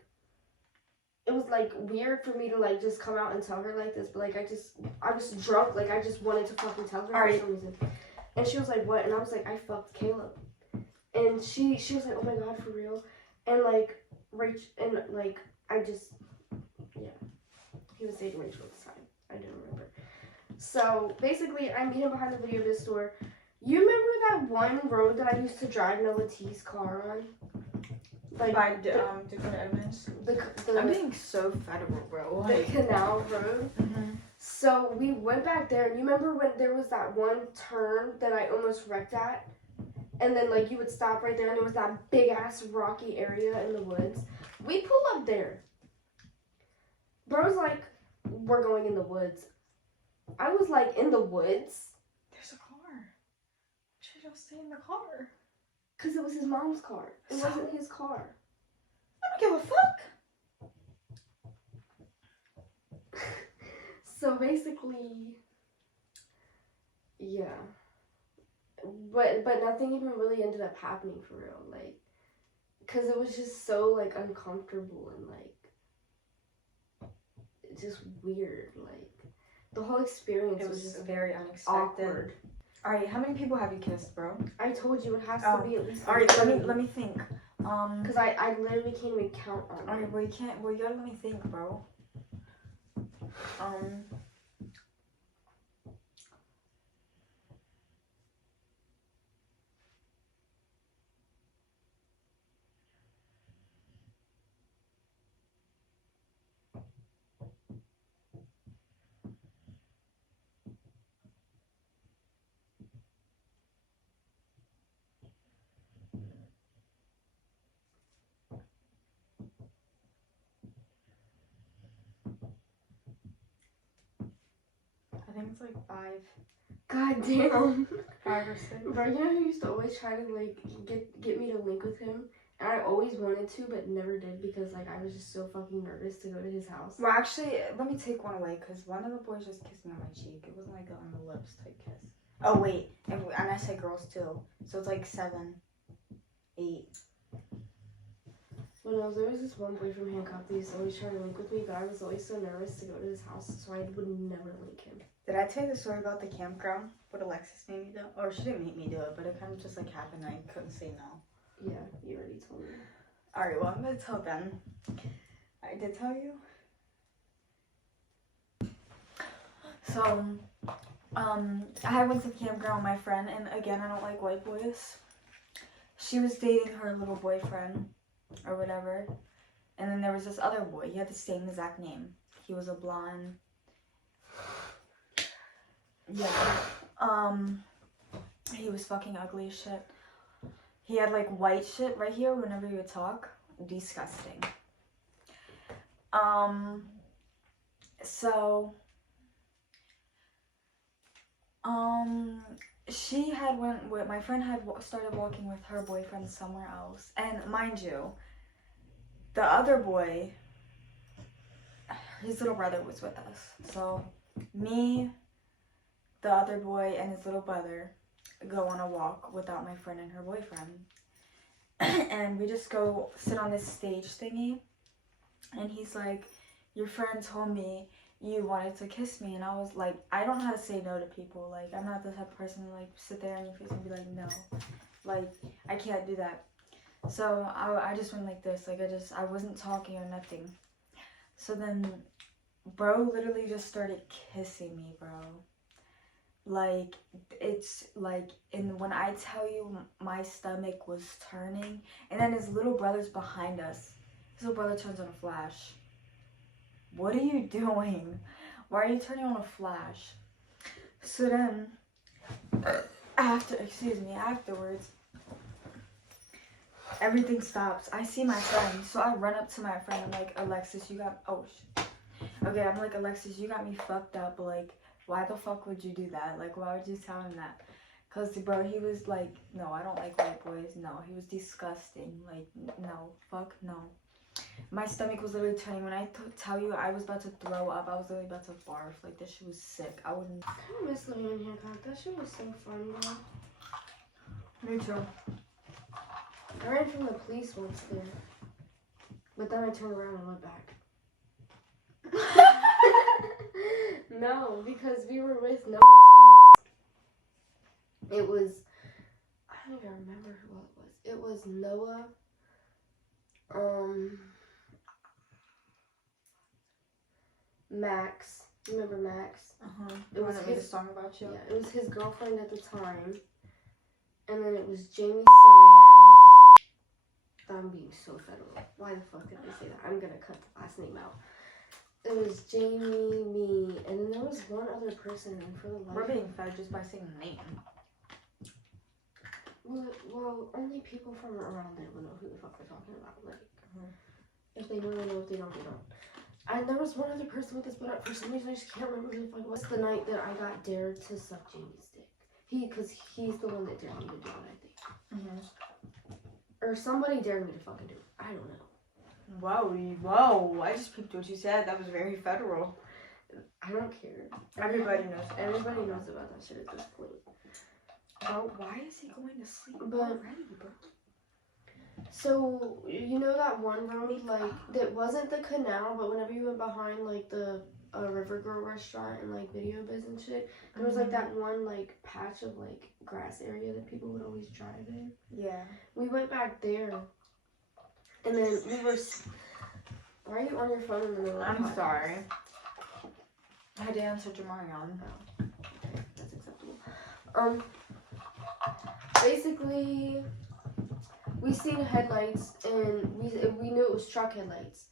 weird for me to like just come out and tell her like this, but like I was drunk, like I just wanted to fucking tell her for some reason. And she was like, what? And I was like, I fucked Caleb. And she was like, oh my god, for real? And like Rachel, and like I just, yeah, he was dating Rachel at the time. I don't remember. So basically, I meet him behind the video biz store. You remember that one road that I used to drive Noah T's car on? Like by different Edmonds. I'm being so federal, bro. The canal road. Mm-hmm. So we went back there, and you remember when there was that one turn that I almost wrecked at? And then like you would stop right there, and there was that big ass rocky area in the woods. We pull up there. Bro's like, we're going in the woods. I was like, in the woods? There's a car. Should I stay in the car? Because it was his mom's car. It wasn't his car. I don't give a fuck. So basically, yeah. But nothing even really ended up happening for real. Like, because it was just so, like, uncomfortable and, like, just weird. Like, the whole experience was just very unexpected. Awkward. All right, how many people have you kissed, bro? I told you it has to be at least. All right, let me think. Because I literally can't even count on it. All right, well you can't. Well, you gotta let me think, bro. think it's like 5. God damn. 5 or 6. Bro, you know who used to always try to like get me to link with him? And I always wanted to, but never did because like I was just so fucking nervous to go to his house. Well, actually, let me take one away because one of the boys just kissed me on my cheek. It wasn't like on the lips type kiss. Oh wait, and I said girls too, so it's like 7, 8. When there was this one boy from Hancock that used to always try to link with me, but I was always so nervous to go to his house, so I would never link him. Did I tell you the story about the campground? What Alexis made me do? Or she didn't make me do it, but it kind of just like happened and I couldn't say no. Yeah, you already told me. Alright, well I'm gonna tell Ben. I did tell you. So, I went to the campground with my friend, and again, I don't like white boys. She was dating her little boyfriend, or whatever. And then there was this other boy. He had the same exact name. He was a blonde. Yeah. He was fucking ugly as shit. He had like white shit right here whenever you would talk. Disgusting. So she had went with, my friend had started walking with her boyfriend somewhere else. And mind you, the other boy, his little brother was with us. So me, the other boy, and his little brother go on a walk without my friend and her boyfriend. And we just go sit on this stage thingy. And he's like, your friend told me you wanted to kiss me. And I was like, I don't know how to say no to people. Like, I'm not the type of person to like sit there in your face and be like, no. Like, I can't do that. So I just went like this. Like, I wasn't talking or nothing. So then bro literally just started kissing me, bro. Like, it's like, and when I tell you my stomach was turning, and then his little brother's behind us. His little brother turns on a flash. What are you doing? Why are you turning on a flash? So then, afterwards, everything stops. I see my friend, so I run up to my friend. I'm like, Alexis, you got, oh shit. Okay, I'm like, Alexis, you got me fucked up, but like, why the fuck would you do that? Like, why would you tell him that? Cause bro, he was like, no, I don't like white boys. No, he was disgusting. Like, no, fuck no. My stomach was literally turning. When I tell you I was about to throw up, I was literally about to barf. Like, this shit was sick. I wouldn't. I kind of miss living in Hancock. That shit was so fun, bro. Me too. I ran from the police once there. But then I turned around and went back. No, because we were with Noah Tees. It was, I don't even remember who it was. It was Noah, Max. You remember Max? It was his song about you. Yeah, it was his girlfriend at the time. And then it was Jamie Sayas. I'm being so federal. Why the fuck did I say that? I'm gonna cut the last name out. It was Jamie, me, and then there was one other person, and for the life We're being fed just by saying the name. Well, only people from around there will know who the fuck we're talking about. Like, if they know, they know. If they don't, they don't. And there was one other person with us, but for some reason I just can't remember who the fuck it was. The night that I got dared to suck Jamie's dick. Because he's the one that dared me to do it, I think. Or somebody dared me to fucking do it. I don't know. Whoa, I just peeped what you said. That was very federal. I don't care. Everybody knows. Everybody knows about that shit at this point. Bro, why is he going to sleep already, bro? So, you know that one road, like, that wasn't the canal, but whenever you went behind, like, the River Girl restaurant and, like, Video Biz and shit, there was, like, that one, like, patch of, like, grass area that people would always drive in. Yeah. We went back there. And then we were. Why are you on your phone in the middle of the podcast? I'm sorry. I had to answer Jamarion. Oh, okay, that's acceptable. Basically, we seen headlights and we knew it was truck headlights.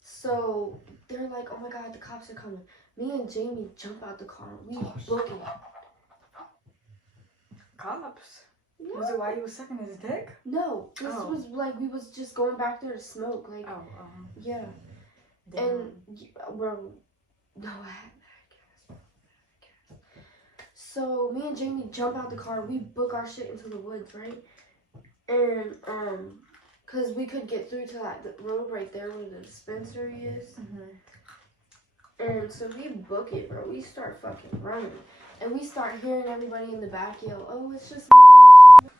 So they're like, oh my god, the cops are coming. Me and Jamie jump out the car. We book it. Cops? Yeah. Was it why he was sucking his dick? No, this was like we was just going back there to smoke. Like, yeah. Damn. And we're no, I So me and Jamie jump out the car. We book our shit into the woods, right? And cause we could get through to that road right there where the dispensary is. And so we book it, bro. We start fucking running, and we start hearing everybody in the back yell, "Oh, it's just me."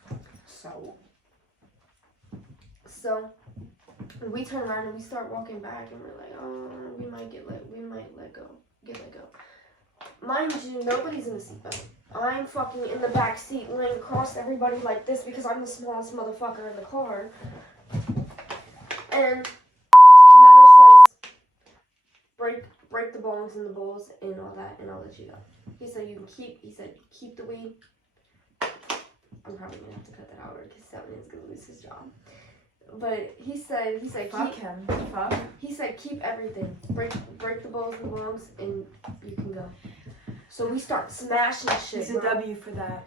So we turn around and we start walking back, and we're like, "Oh, we might let go. Mind you, nobody's in the seatbelt. I'm fucking in the back seat, laying across everybody like this because I'm the smallest motherfucker in the car. And Miller says, break the bongs and the bowls and all that, and I'll let you go. He said keep the weed. I'm probably gonna have to cut that out because that man's gonna lose his job. But he said Fuck him. Fuck. He said keep everything. Break the bowls and bongs and you can go. So we start smashing shit. It's a W for that.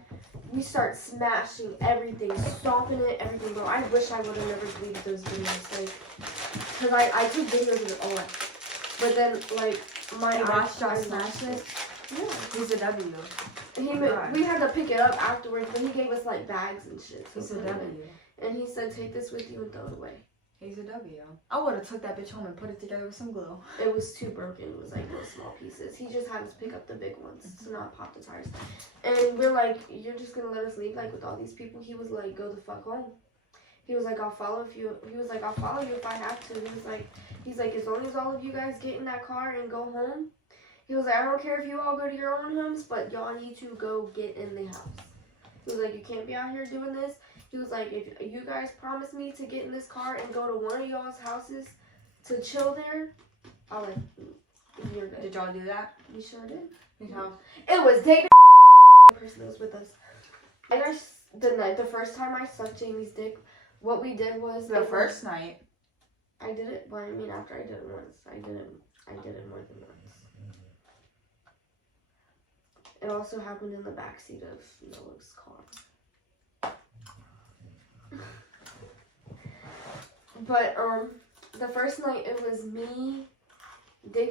We start smashing everything, stomping it, everything, bro. I wish I would have never deleted those videos, like, cause I took videos of it all. But then, like, You watched y'all smash it? Yeah. He's a W. We had to pick it up afterwards, but he gave us like bags and shit. So He's a W. And he said, take this with you and throw it away. He's a W. I would have took that bitch home and put it together with some glue. It was too broken. It was like little small pieces. He just had us pick up the big ones to not pop the tires. And we're like, you're just gonna let us leave like with all these people? He was like, go the fuck home. He was like, I'll follow you if I have to. He's like, as long as all of you guys get in that car and go home. He was like, I don't care if you all go to your own homes, but y'all need to go get in the house. He was like, you can't be out here doing this. He was like, if you guys promise me to get in this car and go to one of y'all's houses to chill there, I'll let you're good. Did y'all do that? We sure did. Yeah. It was David, the person that was with us. And the first time I sucked Jamie's dick, what we did was The first night. I did it. Well, I mean, after I did it once, I did it more than once. It also happened in the backseat of Noah's car. But the first night it was me, David,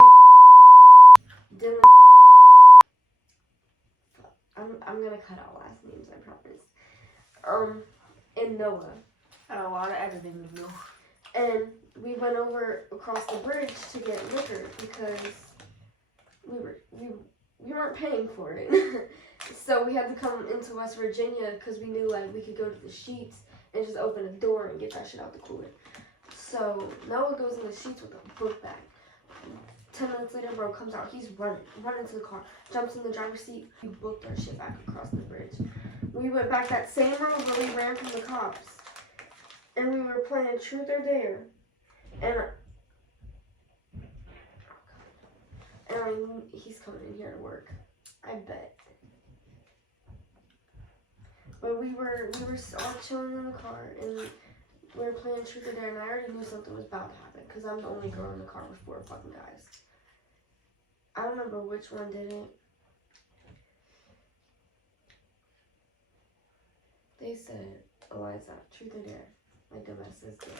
Dylan. I'm gonna cut out last names, I promise. And Noah. I had a lot of editing to do. And we went over across the bridge to get liquor because we weren't paying for it. So we had to come into West Virginia because we knew like we could go to the Sheets and just open a door and get that shit out the cooler. So Noah goes in the Sheets with a book bag. 10 minutes later, bro comes out. He's running to the car, jumps in the driver's seat. We booked our shit back across the bridge. We went back that same road where we ran from the cops. And we were playing Truth or Dare. And he's coming in here to work. I bet. But we were all chilling in the car and we were playing Truth or Dare, and I already knew something was about to happen because I'm the only girl in the car with 4 fucking guys. I don't remember which one did it. They said, Eliza, Truth or Dare. My dumbass says Dare.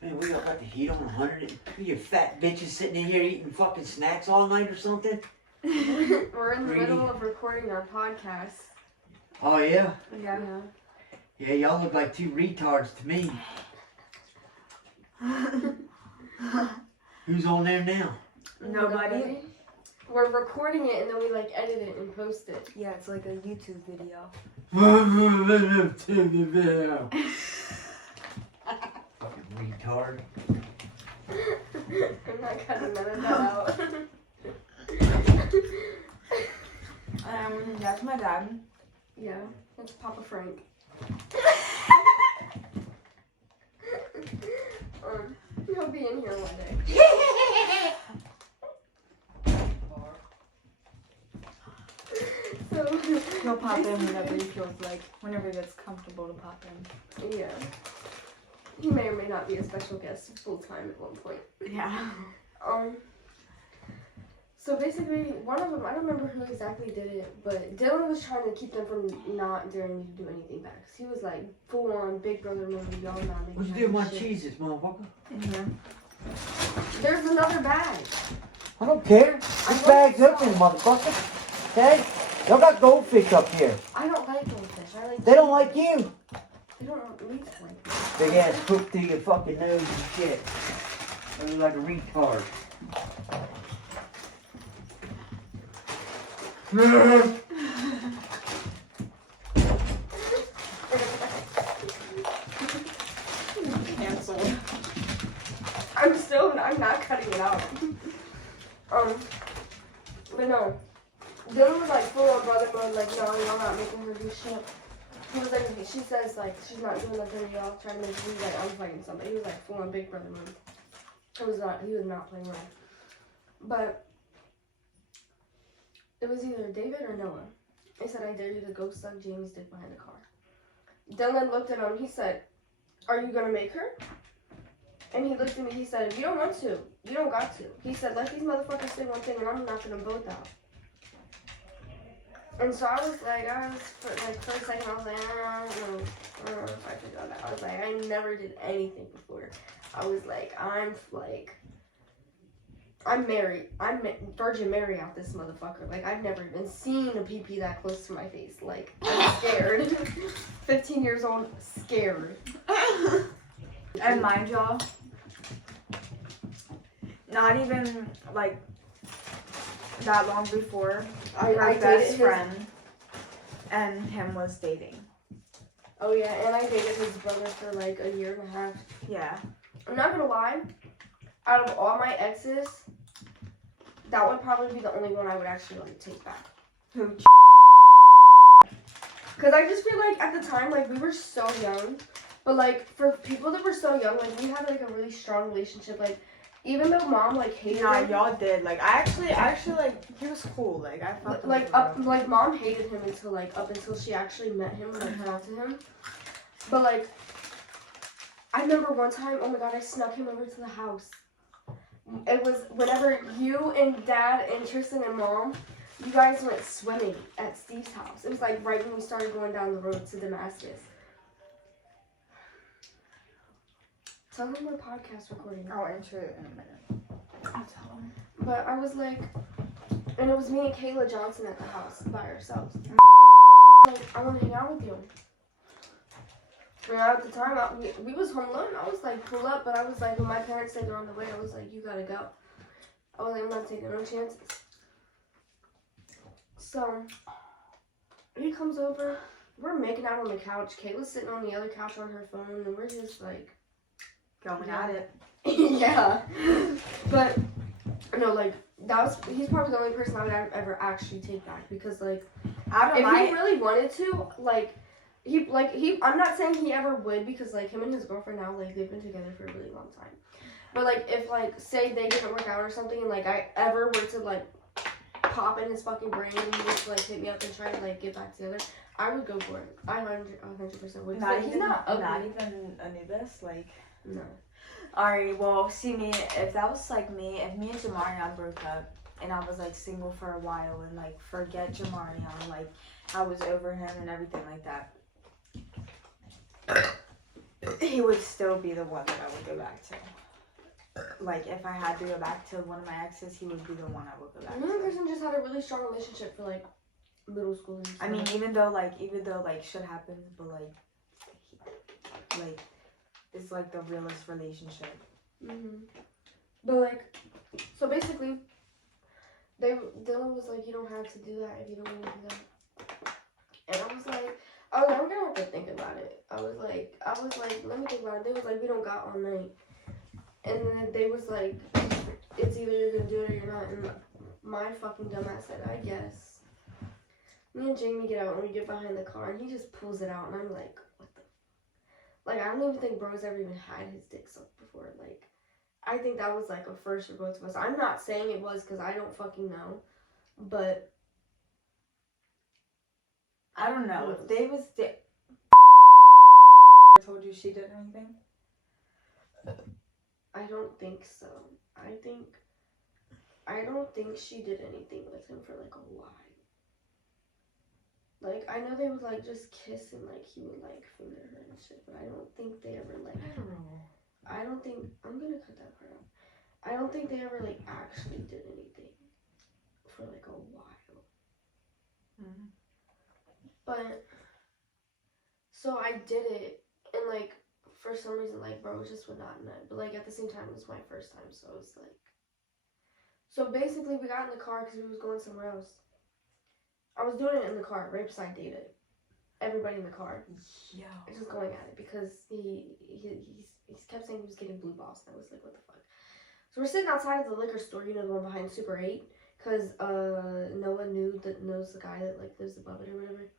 Man, we got the heat on 100. You fat bitches sitting in here eating fucking snacks all night or something? We're in the middle of recording our podcast. Oh, yeah? Yeah. Yeah, y'all look like 2 retards to me. Who's on there now? Nobody. We're recording it and then we like edit it and post it. Yeah, it's like a YouTube video. Fucking retard. I'm not cutting none of that out. That's my dad. Yeah, that's Papa Frank. He'll be in here one day. So He'll pop in whenever he feels like, whenever it gets comfortable to pop in. yeah, he may or may not be a special guest full time at one point. Yeah. So basically, one of them, I don't remember who exactly did it, but Dylan was trying to keep them from not daring me to do anything back. Cause he was like full on Big Brother movie, y'all not making What you do with my cheeses, motherfucker? In here. There's another bag. I don't care. This bag's open, motherfucker. Okay? Y'all got goldfish up here. I don't like goldfish. I like. They don't like you. They don't at least like. Big ass poop through your fucking nose and shit. You look like a retard. Cancelled. I'm not cutting it out. But no. Dylan was like full on brother mode, like, no, I'm not making her do shit. He was like, she says like, she's not doing nothing, y'all trying to make me like, I'm fighting somebody. He was like full on big brother mode. He was not playing around. But it was either David or Noah. They said, I dare you to go suck Jamie's dick behind the car. Dylan looked at him, he said, are you gonna make her? And he looked at me, he said, if you don't want to, you don't got to. He said, let these motherfuckers say one thing and I'm knocking them both out. And so I was like, for a second, I was like, I don't know if I should do that. I was like, I never did anything before. I was like, I'm married. I'm Virgin Mary out this motherfucker. Like, I've never even seen a pee-pee that close to my face. Like, I'm scared. 15 years old, scared. And mind y'all, not even like that long before, I her dated best his friend and him was dating. Oh yeah, and I dated his brother for like a year and a half. Yeah. I'm not gonna lie, out of all my exes, that would probably be the only one I would actually like take back. Who? Cause I just feel like at the time, like we were so young, but like for people that were so young, like we had like a really strong relationship. Like even though mom like hated Nah, him, y'all did. Like I actually like he was cool. Like I fucked with him. like mom hated him up until she actually met him and like talked to him. But like I remember one time, oh my god, I snuck him over to the house. It was whenever you and dad and Tristan and mom, you guys went swimming at Steve's house. It was like right when we started going down the road to Damascus. Tell them we're podcast recording. I'll enter it in a minute. I'll tell him. But I was like, and it was me and Kayla Johnson at the house by ourselves. And was like, I want to hang out with you. And at the time, we was home alone. I was like, pull up, but I was like, when my parents said they're on the way, I was like, you gotta go. I was like, I'm not taking no chances. So, he comes over, we're making out on the couch. Kayla's sitting on the other couch on her phone, and we're just like, Going at it. yeah. But, no, like, he's probably the only person I would ever actually take back, because, like, Out of if my he really wanted to, I'm not saying he ever would, because, like, him and his girlfriend now, like, they've been together for a really long time. But, like, if, like, say they didn't work out or something, and, like, I ever were to, like, pop in his fucking brain and he just, like, hit me up and try to, like, get back together, I would go for it. I 100% would. not He's even not ugly. not even Anubis, like. No. Alright, well, see me, if that was like me, if me and Jamarion broke up and I was like single for a while and like forget Jamarion, like I was over him and everything like that, he would still be the one that I would go back to. Like if I had to go back to one of my exes, he would be the one I would go back Me and to. Kristen just had a really strong relationship for, like, middle school and stuff. I mean, even though like shit happens, but like it's like the realest relationship. But, like, so basically, Dylan was like, you don't have to do that if you don't want to do that. And I was like, I'm gonna have to think about it. I was like, let me think about it. They was like, we don't got all night. And then they was like, it's either you're gonna do it or you're not. And my fucking dumbass said, I guess. Me and Jamie get out and we get behind the car and he just pulls it out and I'm like, what the? Like, I don't even think bro's ever even had his dick sucked before. Like, I think that was like a first for both of us. I'm not saying it was because I don't fucking know. But I don't know. If they was told you she did anything? I don't think so. I don't think she did anything with him for like a while. Like, I know they would like just kiss and like he would like finger her and shit, but I don't think they ever like. I don't know. I don't think I'm gonna cut that part out. I don't think they ever like actually did anything for like a while. Mm-hmm. But so I did it, and like for some reason, like bro, it just would not nut. But like at the same time, it was my first time, so it was like. So basically, we got in the car because we was going somewhere else. I was doing it in the car, right beside David. Everybody in the car. Yo. Just going at it because he kept saying he was getting blue balls, and I was like, what the fuck? So we're sitting outside of the liquor store, you know, the one behind Super 8, because Noah knows the guy that like lives above it or whatever.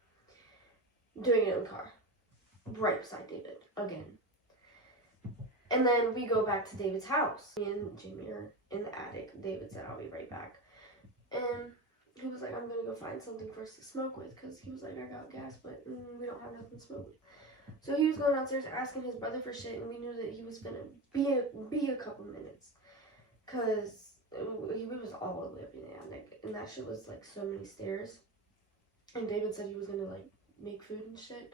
Doing it in the car, right beside David again. And then we go back to David's house. Me and Jimmy are in the attic. David said, I'll be right back. And he was like, I'm going to go find something for us to smoke with. Because he was like, I got gas, but we don't have nothing to smoke with. So he was going downstairs asking his brother for shit. And we knew that he was going to be a couple minutes. Because he was all the way up in the attic. And that shit was like so many stairs. And David said he was going to like make food and shit.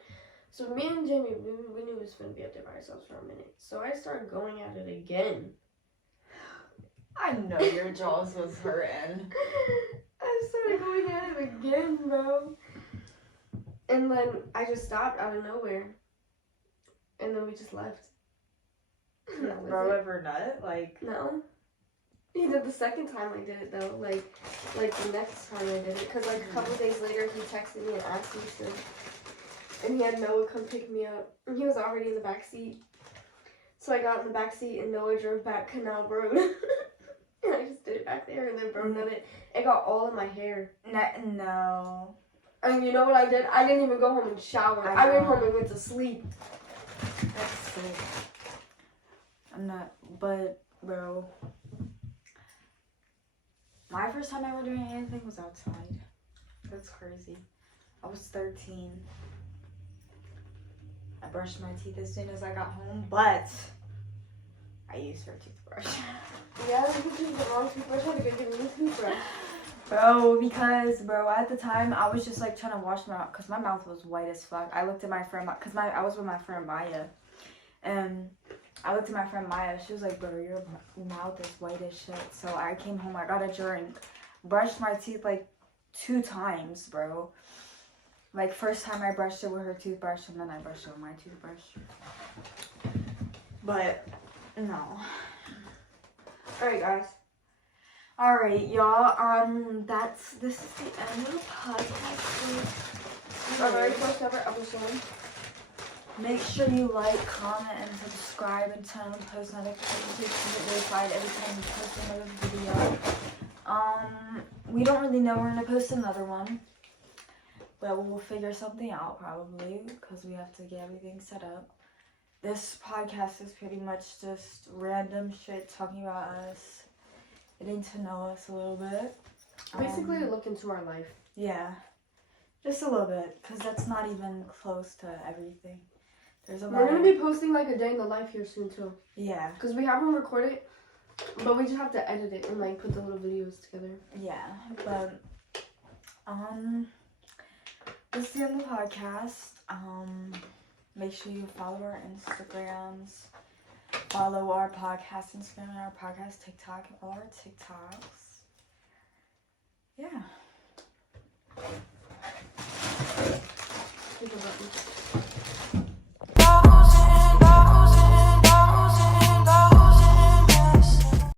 So me and Jamie, we knew we was going to be up there by ourselves for a minute. So I started going at it again. I know your jaws was hurting. I started going at it again, bro. And then I just stopped out of nowhere. And then we just left. And that was Bro it. ever nut? Like, No. He did the second time I did it, though. Like the next time I did it. Because, like, a couple days later, he texted me and asked me to. And he had Noah come pick me up. And he was already in the back seat. So I got in the back seat and Noah drove back Canal Road. And I just did it back there and then bro nutted. It got all in my hair. no. And you know what I did? I didn't even go home and shower. I went home and went to sleep. That's sick. I'm not, but bro. My first time ever doing anything was outside. That's crazy. I was 13. I brushed my teeth as soon as I got home, but I used her toothbrush. Yeah, you used the wrong toothbrush. I had to go get a new toothbrush. Bro, because, at the time, I was just, like, trying to wash my mouth, because my mouth was white as fuck. I looked at my friend, because I was with my friend Maya, and I looked at my friend Maya. She was like, bro, your mouth is white as shit. So I came home, I got a drink, brushed my teeth, like, 2 times, bro. Like, first time I brushed it with her toothbrush, and then I brushed it with my toothbrush. But, no. Alright, guys. Alright, y'all, this is the end of the podcast. Our very first ever episode. Make sure you like, comment, and subscribe, and turn on post notifications to get notified every time we post another video. We don't really know we're gonna post another one. But we'll figure something out probably because we have to get everything set up. This podcast is pretty much just random shit talking about us, getting to know us a little bit. Basically, a look into our life. Yeah, just a little bit because that's not even close to everything. There's a lot. We're gonna be posting like a day in the life here soon too. Yeah. Because we haven't recorded, but we just have to edit it and like put the little videos together. Yeah, but this is the end of the podcast. Make sure you follow our Instagrams. Follow our podcast Instagram and our podcast TikTok and all our TikToks. Yeah. Hit the button.